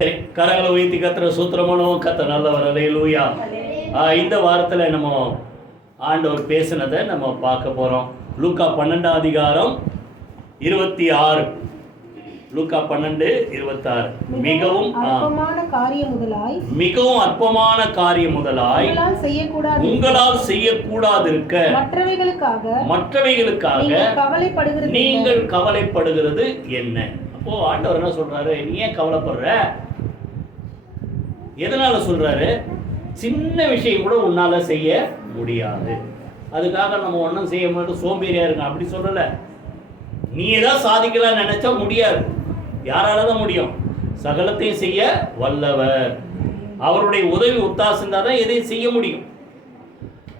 கரங்களை உயர்த்தி கத்துற சூத்திரமனும் கத்த நல்லவர். அல்லேலூயா. இந்த வாரத்தில் நம்ம ஆண்டவர் பேசினதை நம்ம பார்க்க போகிறோம். லூக்கா 12 அதிகாரம் 26. லூக்கா 12:26. மிகவும் அற்பமான காரியம் முதலாய் உங்களால் செய்யக்கூடாதிருக்க மற்றவைகளுக்காக நீங்கள் கவலைப்படுகிறது என்ன? அப்போ ஆண்டவர் என்ன சொல்றாரு? நீ ஏன் கவலைப்படுற? எதனால சொல்றாரு? சின்ன விஷயம் கூட உன்னால செய்ய முடியாது, அதுக்காக நம்ம ஒன்றும் செய்ய மாட்டோம், சோம்பேறியா இருக்கும் அப்படி சொல்லல. நீ ஏதாவது சாதிக்கலாம் நினைச்சா முடியாது. யாரால தான் முடியும்? சகலத்தையும் செய்ய வல்லவர். அவருடைய உதவி ஒத்தாசம் தான் எதையும் செய்ய முடியும்.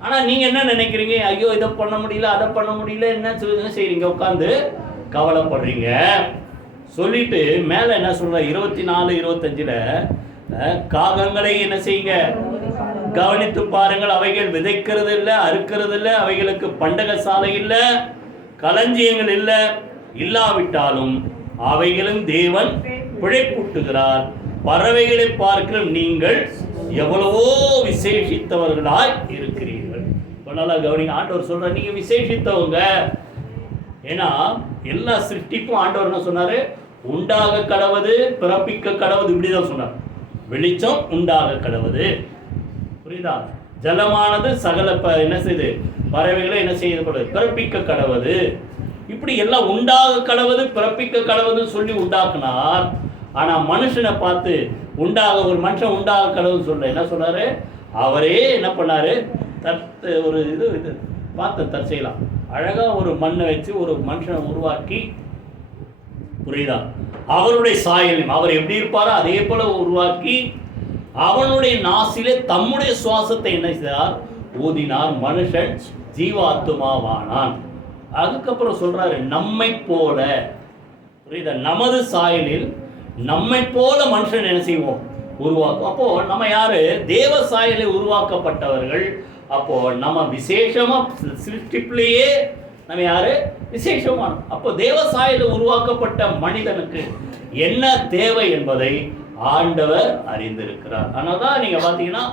ஆனா நீங்க என்ன நினைக்கிறீங்க? ஐயோ இதை பண்ண முடியல, அதை பண்ண முடியல, என்ன செய்றீங்க? உட்காந்து கவலைப்படுறீங்க. சொல்லிட்டு மேல என்ன சொல்ற? 24-25 காகங்களை என்ன செய்யுங்க? கவனித்து பாருங்கள், அவைகள் விதைக்கிறது இல்லை, அறுக்கிறது இல்லை, அவைகளுக்கு பண்டக சாலை இல்லை, களஞ்சியங்கள் இல்லை, இல்லாவிட்டாலும் அவைகளும் தேவன் பிழைப்பூட்டுகிறார். பறவைகளை பார்க்கிற நீங்கள் எவ்வளவோ விசேஷித்தவர்களாய் இருக்கிறீர்கள். நல்லா கவனிங்க. ஆண்டவர் சொல்ற நீங்க விசேஷித்தவங்க. ஏன்னா எல்லா சிருஷ்டிப்பும் ஆண்டவர் என்ன சொன்னாரு? உண்டாக கடவுது, பிறப்பிக்க கடவுது, இப்படிதான் சொன்னார். வெளிச்சம் உண்டாக கடவுது, புரியுதா? ஜலமானது சகல என்ன செய்யுது? பறவைகளை என்ன செய்யப்படுது? பிறப்பிக்க கடவுது. இப்படி எல்லாம் உண்டாக கடவுது, பிறப்பிக்க கடவுது சொல்லி உண்டாக்குனார். ஆனா மனுஷனை பார்த்து ஒரு மனுஷன் உண்டாக கடவுள் சொல்ல என்ன சொன்னாரு? அவரே என்ன பண்ணாரு? ஒரு இது பார்த்து தற்செயலாம் அழகா ஒரு மண்ணை வச்சு ஒரு மனுஷனை உருவாக்கி, புரியுதா? அவருடைய சாயலையும் அவர் எப்படி இருப்பாரோ அதே போல உருவாக்கி அவனுடைய நாசிலே தம்முடைய சுவாசத்தை என்ன செய்தார்? ஊதினார். மனுஷன் ஜீவாத்துமாவானான். அதுக்கப்புறம் சொல்றாரு நம்மை போல, புரியுதா? நமது சாயலில் நம்மை போல மனுஷன் என்ன செய்வோம்? உருவாக்கும். அப்போ நம்ம யாரு? தேவ சாயலில் உருவாக்கப்பட்டவர்கள். அப்போ நம்ம விசேஷமா சிருஷ்டிப்பிலேயே நம்ம யாரு? விசேஷமான. அப்போ தேவசாயில உருவாக்கப்பட்ட மனிதனுக்கு என்ன தேவை என்பதை ஆண்டவர் அறிந்திருக்கிறார். அதனால்தான் நீங்க பாத்தீங்கன்னா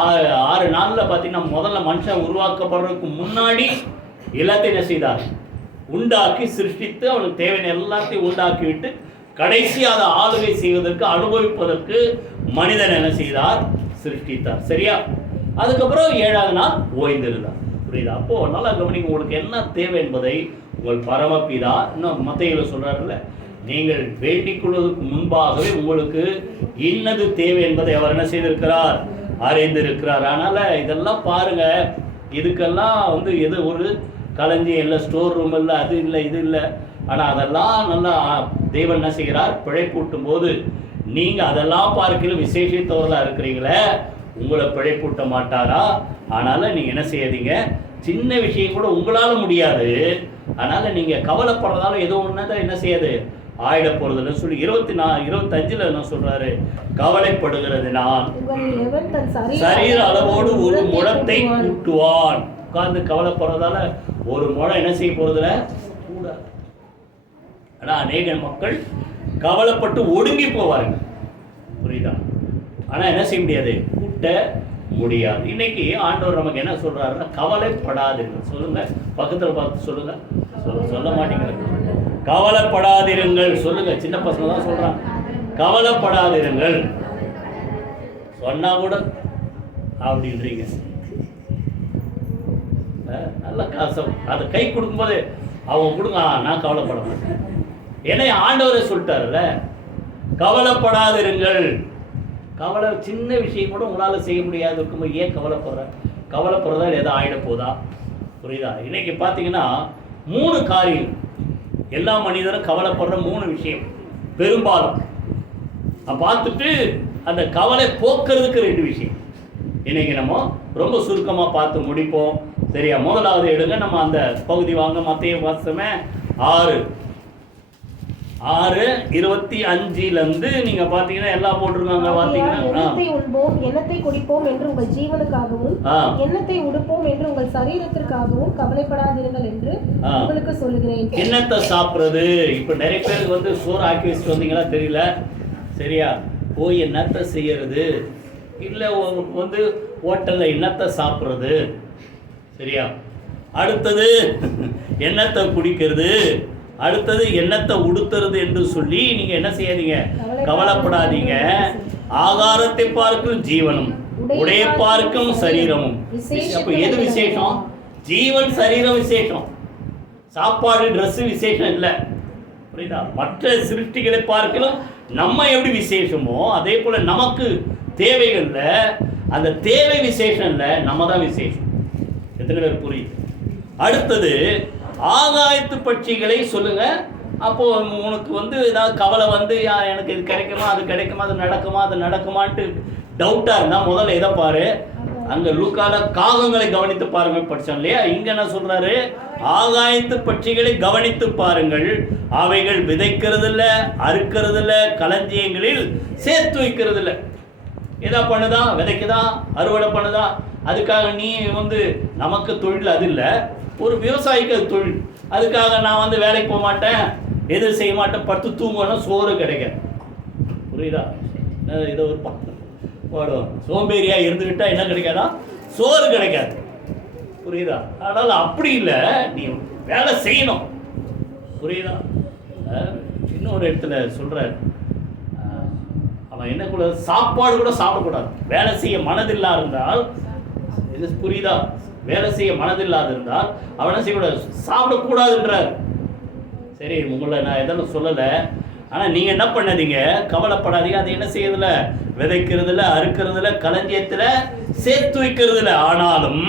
6 நாள்ல பாத்தீங்கன்னா முதல்ல மனுஷன் உருவாக்கப்படுறதுக்கு முன்னாடி எல்லாத்தையும் என்ன செய்தார்? உண்டாக்கி சிருஷ்டித்து அவனுக்கு தேவையான எல்லாத்தையும் உண்டாக்கி விட்டு கடைசி அதை ஆளுகை செய்வதற்கு அனுபவிப்பதற்கு மனிதன் என்ன செய்தார்? சிருஷ்டித்தார். சரியா? அதுக்கப்புறம் 7ஆவது நாள் ஓய்ந்திருந்தார். புரியுதா? அப்போ நல்லா கவனிங்க. உங்களுக்கு என்ன தேவை என்பதை உங்கள் பரமபிதா இன்னும் மத்தேயுல சொல்றாருல்ல, நீங்கள் வேண்டிக் கொள்வதற்கு முன்பாகவே உங்களுக்கு இன்னது தேவை என்பதை அவர் என்ன செய்திருக்கிறார்? அறிந்திருக்கிறார். அதனால இதெல்லாம் பாருங்க. இதுக்கெல்லாம் எது ஒரு களஞ்சியம் இல்லை, ஸ்டோர் ரூம் இல்லை, அது இல்லை, இது இல்லை. ஆனா அதெல்லாம் நல்லா தேவன் என்ன செய்கிறார்? பிழைப்பூட்டும் போது நீங்க அதெல்லாம் பார்க்கல விசேஷத்தவர்களா இருக்கிறீங்களே, உங்களை பிழைப்பூட்ட மாட்டாரா? அதனால நீங்க என்ன செய்யாதீங்க, சின்ன விஷயம் கூட உங்களால முடியாது, அதனால நீங்க கவலைப்படுறதால ஏதோ ஒண்ணுதான் என்ன செய்யாது? ஆயிட போறதுன்னு சொல்லி 25 என்ன சொல்றாரு? கவலைப்படுகிறது நான் சரீர அளவோடு ஒரு முழத்தை கூட்டுவான். உட்கார்ந்து கவலைப்படுறதால ஒரு முழம் என்ன செய்ய போறதுல கூடாது. ஆனா அநேக மக்கள் கவலைப்பட்டு ஒடுங்கி போவார்கள். புரியுதா? ஆனா என்ன செய்ய முடியாது? கூட்ட முடியாது. இன்னைக்கு ஆண்டவர் நமக்கு என்ன சொல்றாருன்னா, கவலைப்படாதீர்கள். சொல்லுங்க, பக்கத்துல பார்த்து சொல்லுங்க. சொல்ல மாட்டீங்க. கவலைப்படாதிருங்கள் சொல்லுங்க. சின்ன பசங்க தான் சொல்றாங்க கவலைப்படாதிருங்கள். சொன்னா கூட அப்படின்றீங்க. நல்ல காசம் அதை கை கொடுக்கும்போது அவங்க கொடுங்க, நான் கவலைப்பட மாட்டேன். ஏன்னா ஆண்டவரை சொல்லிட்டாருல்ல, கவலைப்படாதிருங்கள். கவலை சின்ன விஷயம் கூட உங்களால் செய்ய முடியாது இருக்கும்போது ஏன் கவலைப்படுற? கவலைப்படுறதா எதாவது ஆயிட போதா? புரியுதா? இன்னைக்கு பார்த்தீங்கன்னா 3 காரியம் எல்லா மனிதரும் கவலைப்படுற 3 விஷயம் பெரும்பாலும் பார்த்துட்டு அந்த கவலை போக்குறதுக்கு 2 விஷயம் இன்னைக்கு நம்ம ரொம்ப சுருக்கமாக பார்த்து முடிப்போம். சரியா? முதலாவது எடுங்க, நம்ம அந்த பகுதி வாங்க. மத்தேயு வாசமே 6:25 நீங்க பாத்தீங்கன்னா எல்லாம் போட்டிருக்காங்க. பாத்தீங்கன்னா எண்ணத்தை உண்போம், எண்ணத்தை குடிப்போம் என்று உங்கள் ஜீவனுக்காகவும் எண்ணத்தை உடுப்போம் என்று உங்கள் சரீரத்திற்காகவும் கவலைப்படாதீர்கள் என்று உங்களுக்கு சொல்லுகிறேன். எண்ணத்தை சாப்பிடுறது இப்ப நிறைய பேருக்கு சோறு ஆக்கி வச்சுட்டு வந்தீங்களா தெரியல. சரியா? போய் என்னத்தை செய்யறது, இல்லை வந்து ஹோட்டலில் என்னத்தை சாப்பிட்றது, சரியா, அடுத்தது என்னத்தை குடிக்கிறது, அடுத்தது என்னத்தை உடுத்துறது என்று சொல்லி நீங்கள் என்ன செய்யாதீங்க, கவலைப்படாதீங்க. ஆகாரத்தை பார்க்கும் ஜீவனும் உடைய பார்க்கும் சரீரமும். அப்போ எது விசேஷம்? ஜீவன் சரீரம் விசேஷம், சாப்பாடு ட்ரெஸ் விசேஷம் இல்லை, புரியுதா? மற்ற சிருஷ்டிகளை பார்க்கலாம் நம்ம எப்படி விசேஷமோ அதே போல நமக்கு தேவைகளில் அந்த தேவை விசேஷம் இல்லை, நம்ம தான் விசேஷம். எத்தனை பேர் புரியுது? அடுத்தது ஆகாயத்து பட்சிகளை சொல்லுங்க. அப்போ உனக்கு வந்து ஏதாவது கவலை வந்து எனக்கு இது கிடைக்குமா, அது கிடைக்குமா, அது நடக்குமா, அது நடக்குமான்ட்டு டவுட்டா இருந்தா முதல்ல எதை பாரு, அங்க லூக்கால காகங்களை கவனித்து பாருங்க படிச்சோம் இல்லையா? இங்க என்ன சொல்றாரு, ஆகாயத்து பட்சிகளை கவனித்து பாருங்கள், அவைகள் விதைக்கிறது இல்ல, அறுக்கிறது இல்ல, களஞ்சியங்களில் சேர்த்து வைக்கிறது இல்ல. எதா பண்ணுதா, விதைக்குதா, அறுவடை பண்ணுதா. அதுக்காக நீ வந்து நமக்கு தொழில் அது இல்லை, ஒரு விவசாயிக்கு அது தொழில். அதுக்காக நான் வந்து வேலைக்கு போக மாட்டேன், எதுவும் செய்ய மாட்டேன், படுத்து தூங்கணும், சோறு கிடைக்காது. புரியுதா? இதை ஒரு பாடும் சோம்பேறியா இருந்துக்கிட்டா என்ன கிடைக்காதா, சோறு கிடைக்காது. புரியுதா? அதனால் அப்படி இல்லை, நீ வேலை செய்யணும். புரியுதா? இன்னொரு இடத்துல சொல்கிறார், அவன் என்ன கூட சாப்பாடு கூட சாப்பிடக்கூடாது, வேலை செய்ய மனதில்லா இருந்தால். இது புரியுதா? வேலை செய்ய மனதில்லாது இருந்தால் அவனை செய்யக்கூடாது, சாப்பிடக்கூடாதுன்றார். சரி, உங்களை நான் எதெல்லாம் சொல்லலை, ஆனால் நீங்கள் என்ன பண்ணாதீங்க, கவலைப்படாதீங்க. அது என்ன செய்யறதில்ல, விதைக்கிறதுல, அறுக்கிறதுல, களஞ்சியத்தில் சேர்த்து வைக்கிறதுல. ஆனாலும்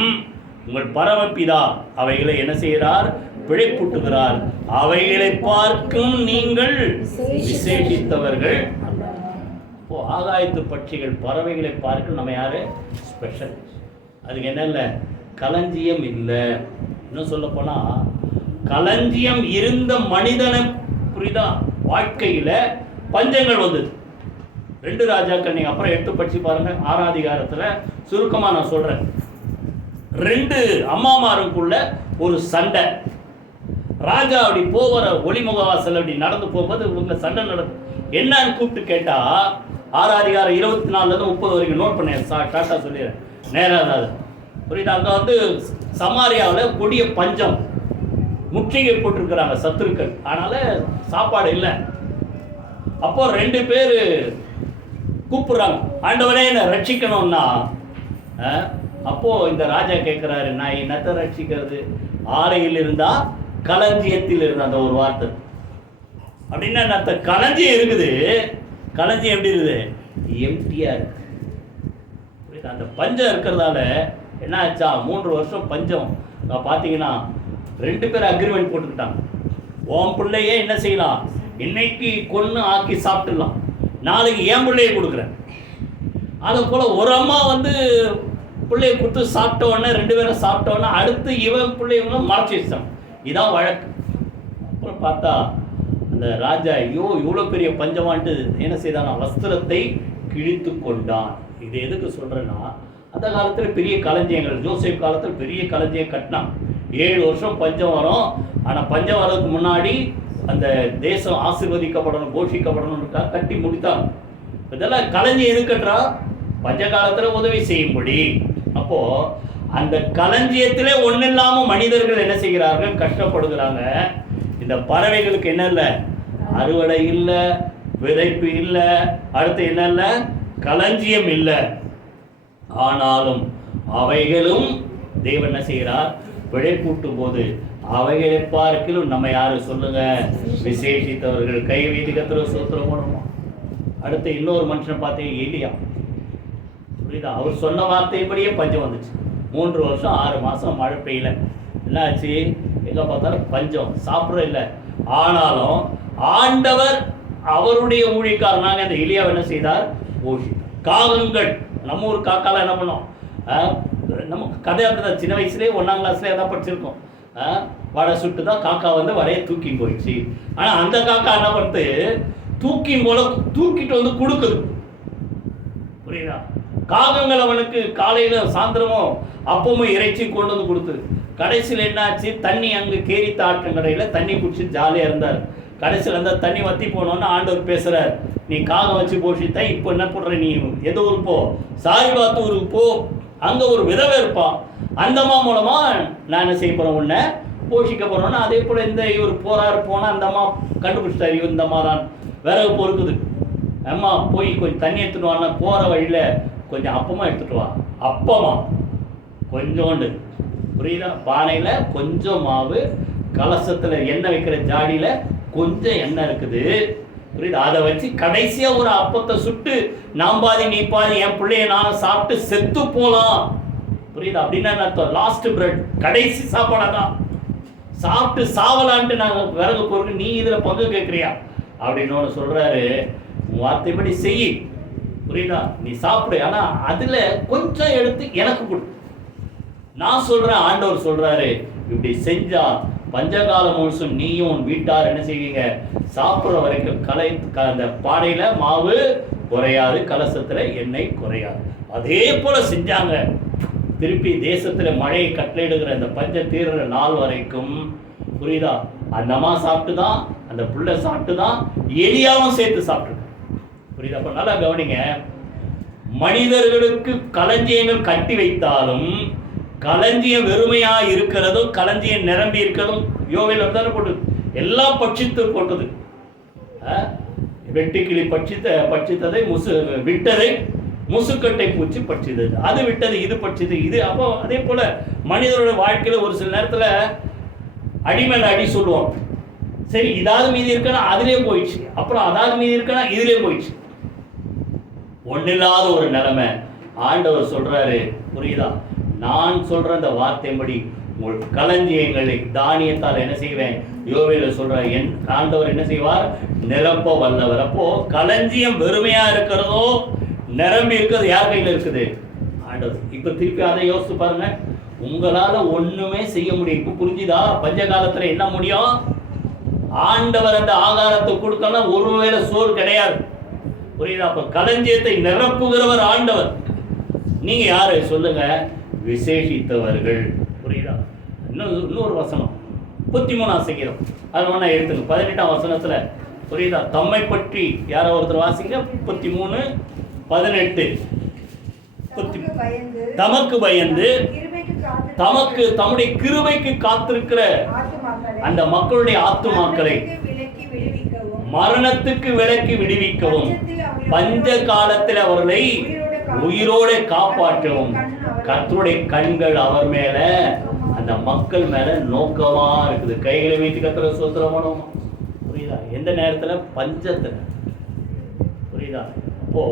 உங்கள் பரமபிதா அவைகளை என்ன செய்கிறார், பிழைப்பூட்டுகிறார். அவைகளை பார்க்கும் நீங்கள் விசேஷித்தவர்கள். இப்போ ஆகாயத்து பட்சிகள் பறவைகளை பார்க்க நம்ம யாரு ஸ்பெஷல். அதுக்கு என்ன இல்லை, களஞ்சியம் இல்லை. இன்னும் சொல்ல போனா களஞ்சியம் இருந்த மனிதனை, புரியுதா, வாழ்க்கையில பஞ்சங்கள் வந்தது. 2 ராஜாக்கள் நீங்க அப்புறம் எடுத்து படிச்சு பாருங்க, 6ஆம் அதிகாரத்துல சுருக்கமா நான் சொல்றேன். 2 அம்மாமாருக்குள்ள ஒரு சண்டை. ராஜா அப்படி போகிற ஒளிமுகவாசல் அப்படி நடந்து போகும்போது இவங்க சண்டை நடந்து என்னன்னு கூப்பிட்டு கேட்டா, 6ஆம் அதிகாரம் 24 30 வரைக்கும் நோட் பண்ணேன், ஷார்ட்டா சொல்லிடுறேன், நேராக. புரியுதா? அங்கே வந்து சமாரியாவில் கொடிய பஞ்சம், முற்றுகை போட்டிருக்கிறாங்க சத்துருக்கள், அதனால சாப்பாடு இல்லை. அப்போ 2 பேர் கூப்பிடுறாங்க, ஆண்டவரே என்னை ரட்சிக்கணும்னா. அப்போ இந்த ராஜா கேட்குறாரு, நான் என்னத்தை ரட்சிக்கிறது, ஆலையில் இருந்தா களஞ்சியத்தில் இருந்தா. அந்த ஒரு வார்த்தை அப்படின்னா என்னத்த, களஞ்சியம் இருக்குது, களஞ்சியம் எப்படி இருக்குது, எம்டியா இருக்கு. புரியுதா? அந்த பஞ்சம் இருக்கிறதால என்ன ஆச்சா, 3 வருஷம் பஞ்சம். பார்த்தீங்கன்னா 2 பேர் அக்ரிமெண்ட் போட்டுக்கிட்டாங்க, உன் பிள்ளையே என்ன செய்யலாம், இன்னைக்கு கொன்று ஆக்கி சாப்பிட்டுடலாம், நாளைக்கு என் பிள்ளையை கொடுக்குறேன். அதை போல் ஒரு அம்மா வந்து பிள்ளையை கொடுத்து சாப்பிட்டோன்னே 2 பேரும் சாப்பிட்டோன்னே அடுத்து இவன் பிள்ளைங்களும் மறைச்சி வச்சான். இதான் வழக்கு. அப்புறம் பார்த்தா அந்த ராஜா, ஐயோ இவ்வளோ பெரிய பஞ்சமான்ட்டு என்ன செய்தான், வஸ்திரத்தை கிழித்து கொண்டான். இது எதுக்கு சொல்கிறேன்னா, அந்த காலத்தில் பெரிய களஞ்சியங்கள், ஜோசப் காலத்தில் பெரிய களஞ்சியம் கட்டினான். 7 வருஷம் பஞ்சம் வரும். ஆனால் பஞ்சம் வர்றதுக்கு முன்னாடி அந்த தேசம் ஆசீர்வதிக்கப்படணும், போஷிக்கப்படணும்னுக்காக கட்டி முடித்தாங்க. இதெல்லாம் களஞ்சியம் எது கட்டுறா, பஞ்ச காலத்தில் உதவி செய்யும்படி. அப்போது அந்த களஞ்சியத்திலே ஒன்றும் இல்லாமல் மனிதர்கள் என்ன செய்கிறார்கள், கஷ்டப்படுகிறாங்க. இந்த பறவைகளுக்கு என்ன இல்லை, அறுவடை இல்லை, விதைப்பு இல்லை, அடுத்து என்ன இல்லை, களஞ்சியம் இல்லை. ஆனாலும் அவைகளும் தேவன் என்ன செய்கிறார், பிழைப்பூட்டும் போது அவைகளை பார்க்கலும் நம்ம யாரு சொல்லுங்க, விசேஷித்தவர்கள். கை வீட்டு கத்திர சூத்திரம் போடணும். அடுத்து இன்னொரு மனுஷனை பார்த்தீங்க, எலியா. புரியுதா? அவர் சொன்ன வார்த்தைப்படியே பஞ்சம் வந்துச்சு. 3 வருஷம் 6 மாதம் மழை பெய்யல. என்னாச்சு, எங்கே பார்த்தாலும் பஞ்சம், சாப்பிட இல்லை. ஆனாலும் ஆண்டவர் அவருடைய ஊழியக்காரனாக அந்த எலியாவை என்ன செய்தார், போஷித்தார். காகங்கள், நம்ம ஊர் காக்காலாம் என்ன பண்ணோம், நமக்கு கதை அப்படிதான், சின்ன வயசுலேயே 1ஆம் கிளாஸ்லேயே தான் படிச்சிருக்கோம். வடை சுட்டு தான் காக்கா வந்து வடையை தூக்கி போயிடுச்சு. ஆனால் அந்த காக்கா என்ன பண்ணுது, தூக்கிட்டு வந்து கொடுக்குது. புரியுதா? காகங்கள் அவனுக்கு காலையில் சாயந்தரமும் அப்பமும் இறைச்சி கொண்டு வந்து கொடுத்துது. கடைசியில் என்னாச்சு, தண்ணி அங்கே கேரித்த ஆற்றங்கரையில் தண்ணி குடிச்சு ஜாலியாக இருந்தார். கடைசியில் அந்த தண்ணி வற்றி போனோன்னு ஆண்டவர் பேசுகிறார், நீ காகம் வச்சு போஷித்த, இப்போ என்ன பண்ணுற, நீ எது ஊருக்கு போ, சாரிபாத்தூருக்கு போ, அங்கே ஒரு விதவை இருப்பான், அந்தம்மா மூலமாக நான் என்ன செய்ய போகிறேன், உன்னை போஷிக்க போகிறோன்னா. அதே போல் இந்த இவர் போனால் அந்த அம்மா கண்டுபிடிச்சிட்டாரு, இவர் இந்த அம்மா தான் விறகு பொறுக்குது, அம்மா போய் கொஞ்சம் தண்ணி எடுத்துட்டு வான்னா, போகிற வழியில் கொஞ்சம் அப்பமா எடுத்துகிட்டு வா. அப்பமா கொஞ்சோண்டு, புரியுதா, பானையில் கொஞ்சம் மாவு, கலசத்தில் எண்ணெய் வைக்கிற ஜாடியில் கொஞ்சம் எண்ணெய் இருக்குது, புரியுது, அதை வச்சு கடைசியாக ஒரு அப்பத்தை சுட்டு நான் பாதி நீ பாதி, என் பிள்ளைய நானும் சாப்பிட்டு செத்து போகலாம், புரியுது, அப்படின்னா அர்த்தம். லாஸ்ட் பிரெட், கடைசி சாப்பாடாதான், சாப்பிட்டு சாவலான்ட்டு நாங்கள் விறகு பொருள், நீ இதில் பங்கு கேட்குறியா அப்படின்னு ஒன்று சொல்கிறாரு. வார்த்தைப்படி செய், புரியுதா, நீ சாப்பிடு, ஆனால் அதில் கொஞ்சம் எடுத்து எனக்கு கொடு. நான் சொல்கிறேன், ஆண்டவர் சொல்கிறாரு, இப்படி செஞ்சா பஞ்சகாலம் முழுசும் நீயும் உன் வீட்டார் என்ன செய்வீங்க, சாப்பிட்ற வரைக்கும் அந்த பானையில் மாவு குறையாது, கலசத்தில் எண்ணெய் குறையாது. அதே போல் செஞ்சாங்க. திருப்பி தேசத்தில் மழையை கட்டளையிடுகிற அந்த பஞ்ச தீர்ற நாள் வரைக்கும், புரியுதா, அந்த அம்மா சாப்பிட்டு தான், அந்த பிள்ளை சாப்பிட்டு தான், எலியாவும் சேர்த்து சாப்பிட்டு, புரியுதா. அப்போ நல்லா கவனிங்க, மனிதர்களுக்கு களஞ்சியங்கள் கட்டி வைத்தாலும் களஞ்சியம் வெறுமையாக இருக்கிறதும் களஞ்சியம் நிரம்பி இருக்கிறதும் யோவேல் தானே போட்டது, எல்லாம் பட்சித்து போட்டது. வெட்டுக்கிளி பட்சித்ததை விட்டதை முசுக்கட்டை பூச்சி பட்சித்தது, அது விட்டது, இது பட்சித்தது, இது. அப்போ அதே போல மனிதனோட வாழ்க்கையில் ஒரு சில நேரத்தில் அடிமேல அடி சொல்லுவோம், சரி இதாவது மீதி இருக்குன்னா அதிலே போயிடுச்சு, அப்புறம் அதாவது மீதி இருக்குன்னா இதிலே போயிடுச்சு, ஒன்னில்லாத ஒரு நிலைமை. ஆண்டவர் சொல்றாரு, புரியுதா, நான் சொல்ற அந்த வார்த்தைப்படி உங்கள் களஞ்சியங்களை தானியத்தால் என்ன செய்வேன், யோவேல சொல்ற என் ஆண்டவர் என்ன செய்வார், நிரப்ப வல்லவர். அப்போ களஞ்சியம் வெறுமையா இருக்கிறதோ நிரம்பி இருக்கிறது யார் கையில் இருக்குது, ஆண்டவர். இப்ப திருப்பி அதை யோசித்து பாருங்க, உங்களால ஒண்ணுமே செய்ய முடியும். இப்ப புரிஞ்சுதா, பஞ்ச காலத்துல என்ன முடியும், ஆண்டவர் அந்த ஆகாரத்தை கொடுக்கலாம், ஒருவேளை சோறு கிடையாது, புரியுதா. அப்ப களஞ்சியத்தை நிரப்புகிறவர் ஆண்டவர். நீங்க யாரு சொல்லுங்க, விசேஷித்தவர்கள், புரியுதா. இன்னொரு வசனம் 33 சங்கீதம், அது ஒன்றா எடுத்துங்க, 18ஆம் வசனத்துல, புரியுதா, தம்மை பற்றி யாரோ ஒருத்தர் வாசிங்க, 33:18. தமக்கு பயந்து தமக்கு தம்முடைய கிருபைக்கு காத்திருக்கிற அந்த மக்களுடைய ஆத்துமாக்களை மரணத்துக்கு விலக்கி விடுவிக்கவும், பஞ்ச காலத்தில் அவர்களை உயிரோட காப்பாற்றவும் கர்த்தருடைய கண்கள் அவர் மேல, அந்த மக்கள் மேல நோக்கமா இருக்குது. கைகளை வைத்து கர்த்தரை ஸ்தோத்திரம் பண்ணுவோம், புரியுதா. எந்த நேரத்துல, பஞ்சத்துல, புரியுதா. அப்போ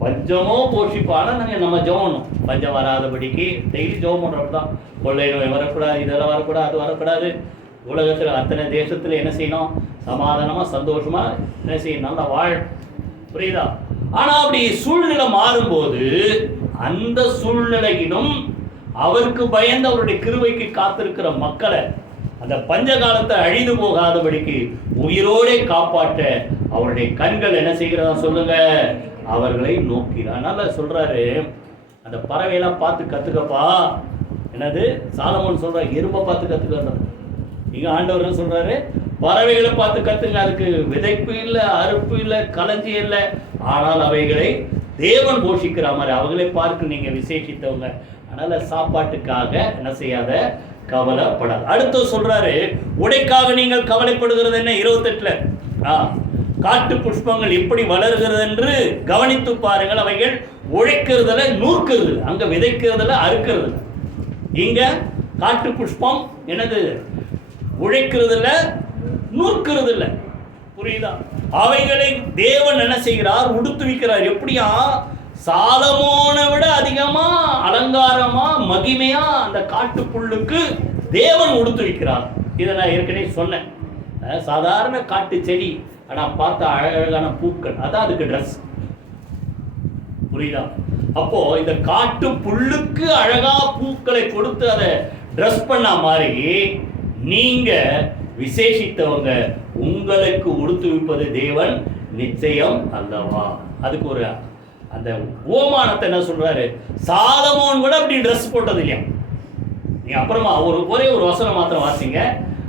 பஞ்சமோ போஷிப்பானா நம்ம ஜெபணும், பஞ்சம் வராதபடிக்கு டெய்லி ஜெபம் பண்றப்ப தான். கொள்ளை நோய் வரக்கூடாது, இதெல்லாம் வரக்கூடாது, அது வரக்கூடாது. உலகத்தில் அத்தனை தேசத்தில் என்ன செய்யணும், சமாதானமாக சந்தோஷமாக என்ன செய்யணும், நல்லா வாழ, புரியுதா. ஆனால் அப்படி சூழ்நிலை மாறும்போது அந்த சூழ்நிலையிலும் அவருக்கு பயந்து அவருடைய கிருபைக்கு காத்திருக்கிற மக்களை அந்த பஞ்ச காலத்தை அழிந்து போகாதபடிக்கு உயிரோடே காப்பாற்ற அவருடைய கண்கள் என்ன செய்கிறதா சொல்லுங்க, அவர்களை நோக்கிறார். அதனால சொல்றாரு, அந்த பறவையெல்லாம் பார்த்து கத்துக்கப்பா. என்னது சாலமோன் சொல்ற, எறும்பை பார்த்து கத்துக்க. இங்க ஆண்டவர் சொல்றாரு, பறவைகளை பார்த்து கத்துங்க, அதுக்கு விதைப்பு இல்லை, அறுப்பு இல்லை, களஞ்சியம் இல்லை, ஆனால் அவைகளை தேவன் போஷிக்கிற மாதிரி அவங்களை பார்க்க நீங்க விசேஷித்தவங்க. அதனால சாப்பாட்டுக்காக என்ன செய்யாத, கவலைப்படாது. அடுத்து சொல்றாரு, உடைக்காக நீங்கள் கவலைப்படுகிறது என்ன, 28ல காட்டு புஷ்பங்கள் எப்படி வளர்கிறது என்று கவனித்து பாருங்கள், அவைகள் உழைக்கிறதுல நூற்கிறது, அங்க விதைக்கிறதுல அறுக்கிறது. இங்க காட்டு புஷ்பம் என்னது, உழைக்கிறதுல நூற்கிறது இல்லை, புரியுதா. அவைகளை தேவன் என்ன செய்கிறார், உடுத்துவிக்கிறார். எப்படியா, சாலமோனை விட அதிகமா அலங்காரமா மகிமையா அந்த காட்டு புல்லுக்கு தேவன் உடுத்துவிக்கிறார். இதை நான் ஏற்கனவே சொன்னேன். சாதாரண காட்டு செடி, ஆனா பார்த்தா அழகான பூக்கள், அதான் அதுக்கு ட்ரெஸ், புரியுதா. அப்போ இந்த காட்டு புல்லுக்கு அழகா பூக்களை கொடுத்து அதை ட்ரெஸ் பண்ண மாதிரி நீங்க விசேஷித்தவங்க, உங்களுக்கு உடுத்துவிப்பது தேவன் நிச்சயம் அல்லவா. அதுக்கு ஒரு அந்த ஓமானத்தை என்ன சொல்றாரு, சாலமோன் கூட அப்படி ட்ரெஸ் போட்டது இல்லையா. நீ அப்புறமா ஒரே ஒரு வசனம் மாத்திரம் வாசிங்க.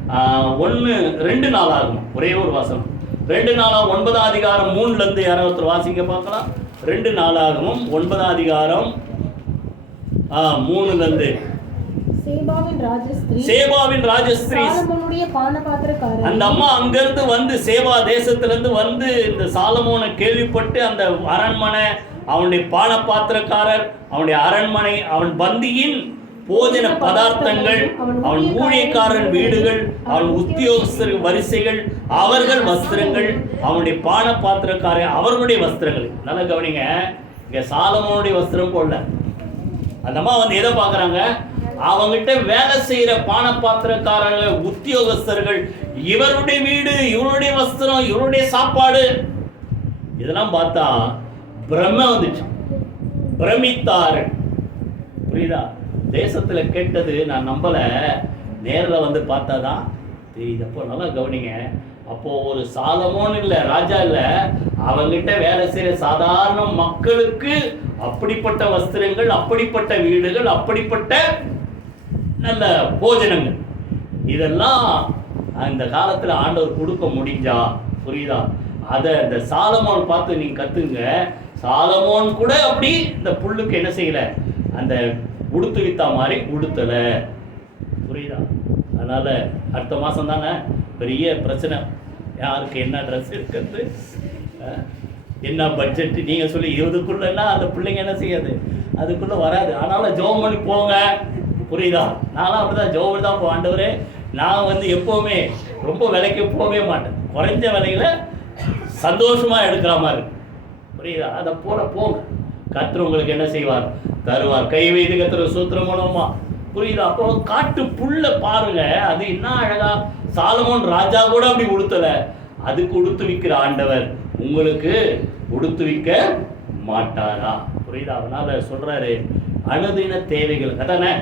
2 நாளாகும், ஒரே ஒரு வசனம். 2 நாளாகும் 9ஆம் அதிகாரம் 3 யாராவது வாசிக்க பார்க்கலாம். 2 நாளாகவும் 9ஆம் அதிகாரம் 3 சேபாவின் ராஜஸ்திரீ அந்த அம்மா அங்கிருந்து வந்து சேபா தேசத்திலிருந்து வந்து இந்த சாலமோனை கேள்விப்பட்டு அந்த அரண்மனை, அவனுடைய பானபாத்திரக்காரர், அவனுடைய அரண்மனை, அவன் பந்தியின் போஜன பதார்த்தங்கள், அவன் ஊழியக்காரன் வீடுகள், அவன் உத்தியோகஸ்தர் வரிசைகள், அவர்கள் வஸ்திரங்கள், அவனுடைய பானபாத்திரக்காரர் அவர்களுடைய வஸ்திரங்கள். நல்லா கவனிங்க, இங்க சாலமோனுடைய வஸ்திரம் போடல. அந்த அம்மா வந்து எதை பார்க்குறாங்க? அவங்கிட்ட வேலை செய்யற பானபாத்திரக்காரர்கள், உத்தியோகஸ்தர்கள், இவருடைய வீடு, இவருடைய வஸ்திரம், இவருடைய சாப்பாடு, இதெல்லாம் பார்த்தா பிரம்ம வந்துச்சு, பிரமித்தாரு. புரியுதா? தேசத்துல கேட்டது நான் நம்பல, நேரில் வந்து பார்த்தாதான் தெரியுது. அப்போ நல்லா கவனிங்க. அப்போ ஒரு சாலமோன் இல்லை, ராஜா இல்லை, அவங்கிட்ட வேலை செய்யற சாதாரண மக்களுக்கு அப்படிப்பட்ட வஸ்திரங்கள், அப்படிப்பட்ட வீடுகள், அப்படிப்பட்ட நல்ல போஜனங்கள், இதெல்லாம் அந்த காலத்தில் ஆண்டவர் கொடுக்க முடிஞ்சா, புரியுதா? அதை இந்த சாலமோன் பார்த்து நீங்க கத்துங்க. சாலமோன் கூட அப்படி இந்த புல்லுக்கு என்ன செய்யல, அந்த உடுத்து வித்தா மாதிரி உடுத்தல. புரியுதா? அதனால அடுத்த மாதம் தானே பெரிய பிரச்சனை, யாருக்கு என்ன ட்ரெஸ் இருக்கிறது, என்ன பட்ஜெட் நீங்கள் சொல்லி இதுக்குள்ளன்னா அந்த பிள்ளைங்க என்ன செய்யாது, அதுக்குள்ளே வராது. அதனால் ஜெபம் பண்ணி போங்க. புரியுதா? நானும் அப்படி தான் ஜெபம் பண்ணி தான் போவேன். ஆண்டவரே, நான் வந்து எப்போவுமே ரொம்ப விலைக்கு போகவே மாட்டேன், குறைஞ்ச விலையில் சந்தோஷமாக எடுக்கிற மாதிரி. புரியுதா? அதை போல போங்க, கர்த்தர் உங்களுக்கு என்ன செய்வார், தருவார். கை வைத்து கர்த்தர் சூத்திரம் மூலமா. புரியுதா? அப்போ காட்டு புல்ல பாருங்க, அது என்ன அழகா. சாலமோன் ராஜா கூட அப்படி உடுத்தல, அதுக்கு உடுத்து விற்கிற ஆண்டவர் உங்களுக்கு உடுத்து விற்க மாட்டாரா? புரியுதா? அதனால சொல்றாரு, அனுதின தேவைகள் அதானே,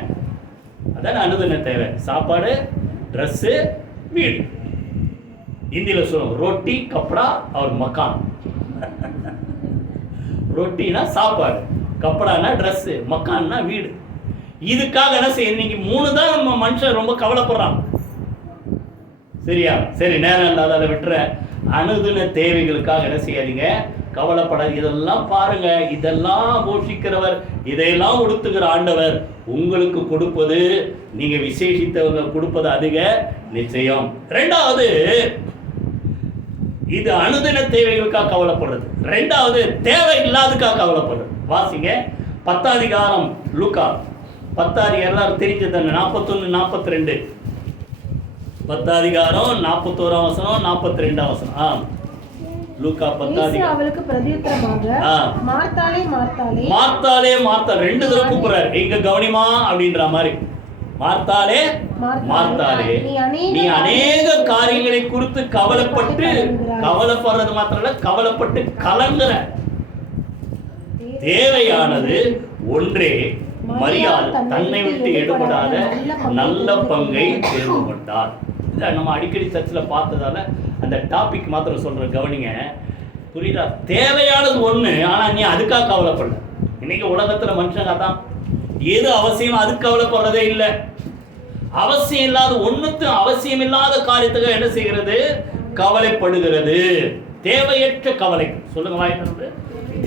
அதானே அனுதின தேவை. சாப்பாடு, ட்ரெஸ்ஸு, வீடு. ஹிந்தியில் சொல்லுவோம் ரொட்டி கப்படா அவர் மக்கான். ரொட்டினா சாப்பாடு, கப்படானா ட்ரெஸ்ஸு, மக்கான்னா வீடு. இதுக்காக என்ன செய்ய, இன்னைக்கு 3 தான் நம்ம மனுஷன் ரொம்ப கவலைப்படுறான். சரியா? சரி, நேரம் இல்லாத அதை விட்டுற. அனுதின தேவைகளுக்காக என்ன செய்யாதீங்க, கவலைப்படாது. இதெல்லாம் பாருங்க, இதெல்லாம் போஷிக்கிறவர், இதையெல்லாம் உடுத்துகிற ஆண்டவர் உங்களுக்கு கொடுப்பது, நீங்க விசேஷித்தவங்க கொடுப்பது அதிக நிச்சயம். 2வது, இது அனுதின தேவைகளுக்காக கவலைப்படுறது. 2வது, தேவை இல்லாததுக்காக கவலைப்படுறது. வாசிங்க 10ஆம் அதிகாரம் லூக்கா 10 எல்லாரும் தெரிஞ்சது 41 42. 10ஆம் அதிகாரம் 41ஆம் வசனம் 42ஆம் வசனம். லூக்கா 10 அவளுக்கு பிரதியுத்தரமாக, மார்த்தாளே மார்த்தாளே, மார்த்தாளே மார்த்தா, 2 தடவை கூப்பிடுறாரு. எங்க கவனிமா அப்படின்ற மாதிரி. மார்த்தாளே மார்த்தாளே, நீ அநேக காரியங்களை குறித்து கவலைப்பட்டு, கவலைப்படுறது மாத்திரம் இல்ல, கவலைப்பட்டு கலங்குற. தேவையானது ஒன்றே, மரியாள் தன்னை விட்டு எடுபடாத நல்ல பங்கை தேர்வு கொண்டார். இதை நம்ம அடிக்கடி சர்ச்சில் பார்த்ததால அந்த டாபிக் மாத்திரம் சொல்ற, கவனிங்க. புரியுதா? தேவையானது ஒன்று, ஆனால் நீ அதுக்காக கவலைப்படல. இன்னைக்கு உலகத்தில் மனுஷங்க தான் எது அவசியம் அதுக்கு கவலைப்படுறதே இல்லை. அவசியம் இல்லாத ஒன்றுக்கு, அவசியம் இல்லாத காரியத்துக்கு என்ன செய்கிறது, கவலைப்படுகிறது. தேவையற்ற கவலை. சொல்லுங்க வாய்ப்பு,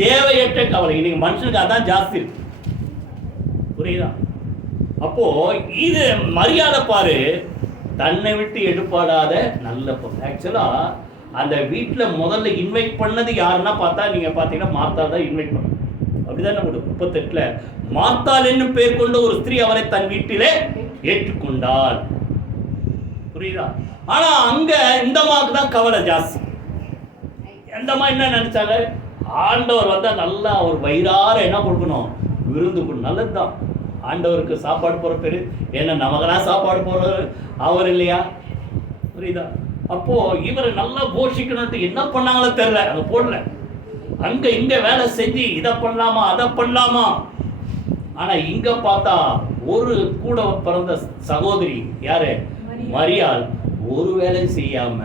தேவையற்ற கவலை. இன்னைக்கு மனுஷனுக்கு அதான் ஜாஸ்தி இருக்கு. புரியுதா? அப்போ இது மரியாதை பாரு, தன்னை விட்டு எடுப்பாடாத நல்ல பொண்ணு. ஆக்சுவலா அந்த வீட்டில் முதல்ல இன்வைட் பண்ணது யாருன்னா பார்த்தா, நீங்க பார்த்தீங்கன்னா மார்த்தாள் தான் இன்வைட் பண்ண. அப்படிதான் நம்ம 38 மார்த்தாள் என்னும் பேர் கொண்ட ஒரு ஸ்திரீ அவரை தன் வீட்டிலே ஏற்றுக்கொண்டாள். புரியுதா? ஆனா அங்க இந்த அம்மாவுக்கு தான் கவலை ஜாஸ்தி. எந்த அம்மா என்ன நினைச்சாங்க, ஆண்டவர் வந்தா நல்லா ஒரு வயிறார என்ன கொடுக்கணும், விருந்து கொடுக்கணும். நல்லதுதான், ஆண்டவருக்கு சாப்பாடு போற பேரு. ஏன்னா நமக்கெல்லாம் சாப்பாடு போறது அவர் இல்லையா? புரியுதா? அப்போ இவர் நல்லா போஷிக்கணும்ட்டு என்ன பண்ணாங்களோ தெரியல, அங்க போடல. அங்க இங்க வேலை செஞ்சு இதை பண்ணலாமா அதை பண்ணலாமா. ஆனா இங்க பார்த்தா ஒரு கூட பிறந்த சகோதரி யாரு, மரியாள், ஒரு வேலையும் செய்யாம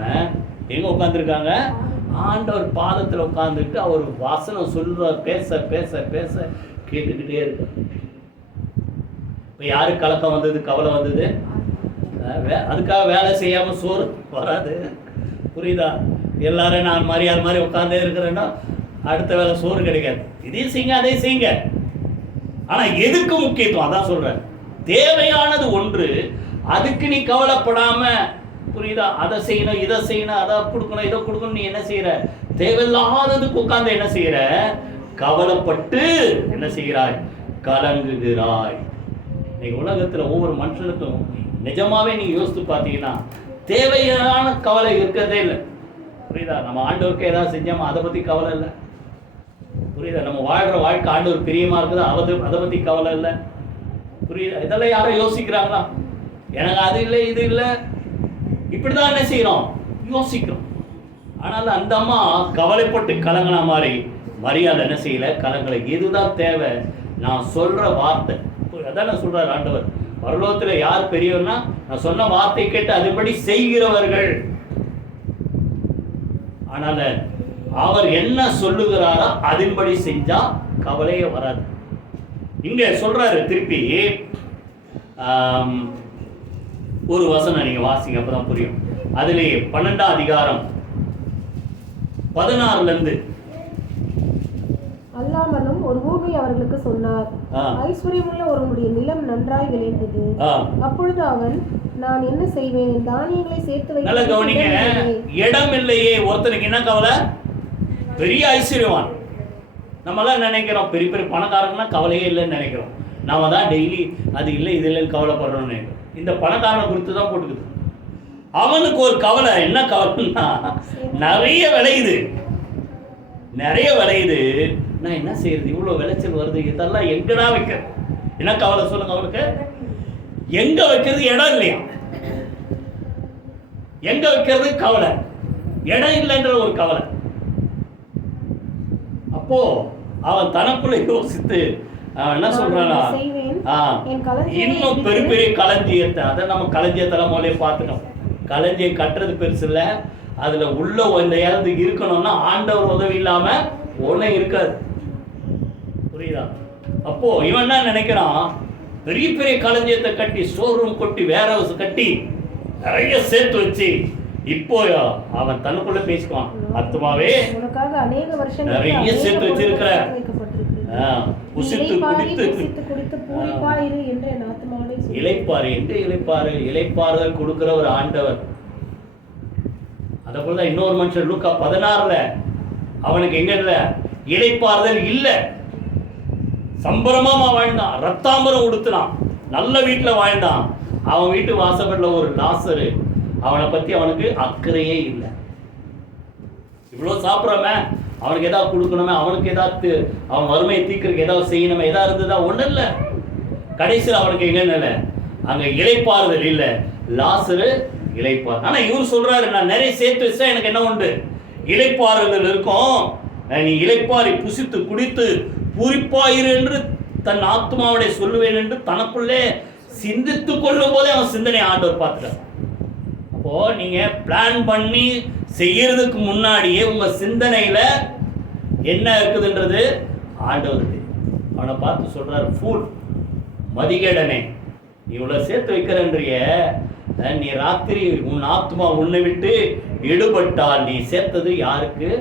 எங்க உட்காந்துருக்காங்க, ஆண்டவர் பாதத்தில் உட்காந்துட்டு அவர் வசனம் சொல்ற, பேச பேச பேச கேட்டுக்கிட்டே இருக்கு. இப்போ யாருக்கு கலக்கம் வந்தது, கவலை வந்தது? அதுக்காக வேலை செய்யாமல் சோறு வராது. புரியுதா? எல்லாரும் நான் மரியாதை மாதிரி உட்காந்தே இருக்கிறேன்னா அடுத்த வேலை சோறு கிடைக்காது. இதையும் செய்யுங்க அதையும் செய்யுங்க. ஆனால் எதுக்கு முக்கியத்துவம்? அதான் சொல்கிறேன், தேவையானது ஒன்று, அதுக்கு நீ கவலைப்படாம, புரியுதா, அதை செய்யணும் இதை செய்யணும் அதை கொடுக்கணும் இதை கொடுக்கணும், நீ என்ன செய்யற? தேவையில்லாததுக்கு உட்கார்ந்து என்ன செய்யற? கவலைப்பட்டு என்ன செய்கிறாய்? கலங்குகிறாய். இன்னைக்கு உலகத்துல ஒவ்வொரு மனுஷனுக்கும் நிஜமாவே நீங்க யோசித்து பார்த்தீங்கன்னா தேவையான கவலை இருக்கிறதே இல்லை. புரியுதா? நம்ம ஆண்டவருக்கு ஏதாவது செஞ்சோமா அதை பத்தி கவலை இல்லை. புரியுதா? நம்ம வாழ்ற வாழ்க்கை ஆண்டவர் பிரியமா இருக்குதா அதை பத்தி கவலை இல்லை. புரியுதா? இதெல்லாம் யாரும் யோசிக்கிறாங்களா? எனக்கு அது இல்லை இது இல்லை, இப்படிதான் என்ன செய்யறோம்? யோசிக்கிறோம். ஆனால் அந்த அம்மா கவலைப்பட்டு கலங்கின மாதிரி மரியாதை என்ன செய்யல, கலங்கலை. இதுதான் தேவை. நான் சொல்ற வார்த்தை, அதான் சொல்றாரு ஆண்டவர், பரலோகத்துல யார் பெரியவர்னா நான் சொன்ன வார்த்தை கேட்டு அதுபடி செய்கிறவர்கள். ஆனால் அவர் என்ன சொல்லுகிறாரோ அதன்படி செஞ்சா கவலையே வராது. இங்க சொல்றாரு திருப்பி ஒரு வசனம் நீங்க வாசிங்க, அப்பதான் புரியும். அதிலே 12ஆம் அதிகாரம் 16 அல்லாமலும் ஒரு ஊமை அவர்களுக்கு சொன்னார். ஐஸ்வர்யமுள்ள ஒருவனுடைய நிலம் நன்றாய் விளைந்தது. அப்பொழுது அவன், நான் என்ன செய்வேன்? தானியங்களை சேர்த்து வைக்க நல்ல கவனிங்க, இடம் இல்லையே. ஒருத்தனுக்கு என்ன கவலை? பெரிய ஐஸ்வர்யவான். நம்மளாம் நினைக்கிறோம் பெரிய பெரிய பணக்காரங்கன்னா கவலையே இல்லைன்னு நினைக்கிறோம். நாம தான் டெய்லி அது இல்லை இது இல்லைன்னு கவலைப்படுறோம்னு. இந்த பணக்காரனை குறித்து தான் போட்டுக்குது. அவனுக்கு ஒரு கவலை. என்ன கவலைன்னா, நிறைய விளையுது நான் என்ன செய்யறது? இவ்வளோ விளைச்சல் வருது, இதெல்லாம் எங்கடா வைக்கிறது? என்ன கவலை சொல்லுங்க அவனுக்கு? எங்க வைக்கிறது? இடம் இல்லையா? எங்க வைக்கிறது கவலை, இடம் இல்லைன்ற ஒரு கவலை. அப்போ அவன் தனக்குள்ள யோசித்து அவன் என்ன சொல்றானா, இன்னும் பெரிய பெரிய களஞ்சியத்தை, அதை நம்ம களஞ்சியத்தெல்லாம் முதலே பார்த்துட்டோம். களஞ்சியம் கட்டுறது பெருசு இல்லை, அதுல உள்ள ஒன்றையாவது இருக்கணும்னா ஆண்டவர் உதவி இல்லாம ஒன்றும் இருக்காது. புரியுதா? அப்போ இவன் என்ன நினைக்கிறான்? பெரிய பெரிய களஞ்சியத்தை கட்டி, ஷோரூம் கொட்டி, வேர் ஹவுஸ் கட்டி, நிறைய சேர்த்து வச்சு, இப்போ அவன் தனக்குள்ள பேசிக்குவான், ஆத்துமாவே நிறைய சேர்த்து வச்சிருக்கிற, புசித்து குடித்து இளைப்பாறு என்று இளைப்பாறுதல் கொடுக்கிற ஒரு ஆண்டவர். அதை போலதான் இன்னொரு மனுஷன் லூக்கா 16 அவனுக்கு எங்க இல்ல இளைப்பாறுதல் இல்ல. சம்பரமா வாழ்ந்தான், ரத்தாம்பரம் உடுத்தினான், நல்ல வீட்டுல வாழ்ந்தான். அவன் வீட்டு வாசப்படல ஒரு லாசரு, அவனை பத்தி அவனுக்கு அக்கறையே இல்லை. இவ்வளவு சாப்பிட்றமே, அவனுக்கு ஏதாவது கொடுக்கணுமே, அவனுக்கு ஏதாவது அவன் வறுமையை தீர்க்கறதுக்கு ஏதாவது செய்யணுமே, ஏதாவது இருந்ததா? ஒண்ணு இல்லை. கடைசியில் அவனுக்கு எங்க அங்க இளைப்பாறுதல் இல்லை. லாசரு இளைப்பாறு. ஆனா இவர் சொல்றாரு, நான் நிறைய சேர்த்து வச்சா எனக்கு என்ன உண்டு? இளைப்பாறுதல் இருக்கும். நீ இளைப்பாரி புசித்து குடித்து பூரிப்பாயிரு என்று தன் ஆத்மாவுடைய சொல்லுவேன் என்று தனக்குள்ளே சிந்தித்து கொள்ளும் போதே அவன் சிந்தனை ஆண்டவர் பார்த்துட்டார். அப்போ நீங்க பிளான் பண்ணி செய்யறதுக்கு முன்னாடியே உங்க சிந்தனையில என்ன இருக்குதுன்றது ஆண்டவருக்கு. அவனை பார்த்து சொல்றாரு, ஃபூல், மதிகேடனே, நீ இவ்வளவு சேர்த்து வைக்கிறன்றிய, நீ ராத்திரி உன் ஆத்மா உன்னை விட்டு எடுபட்டால் நீ சேர்த்தது யாருக்கு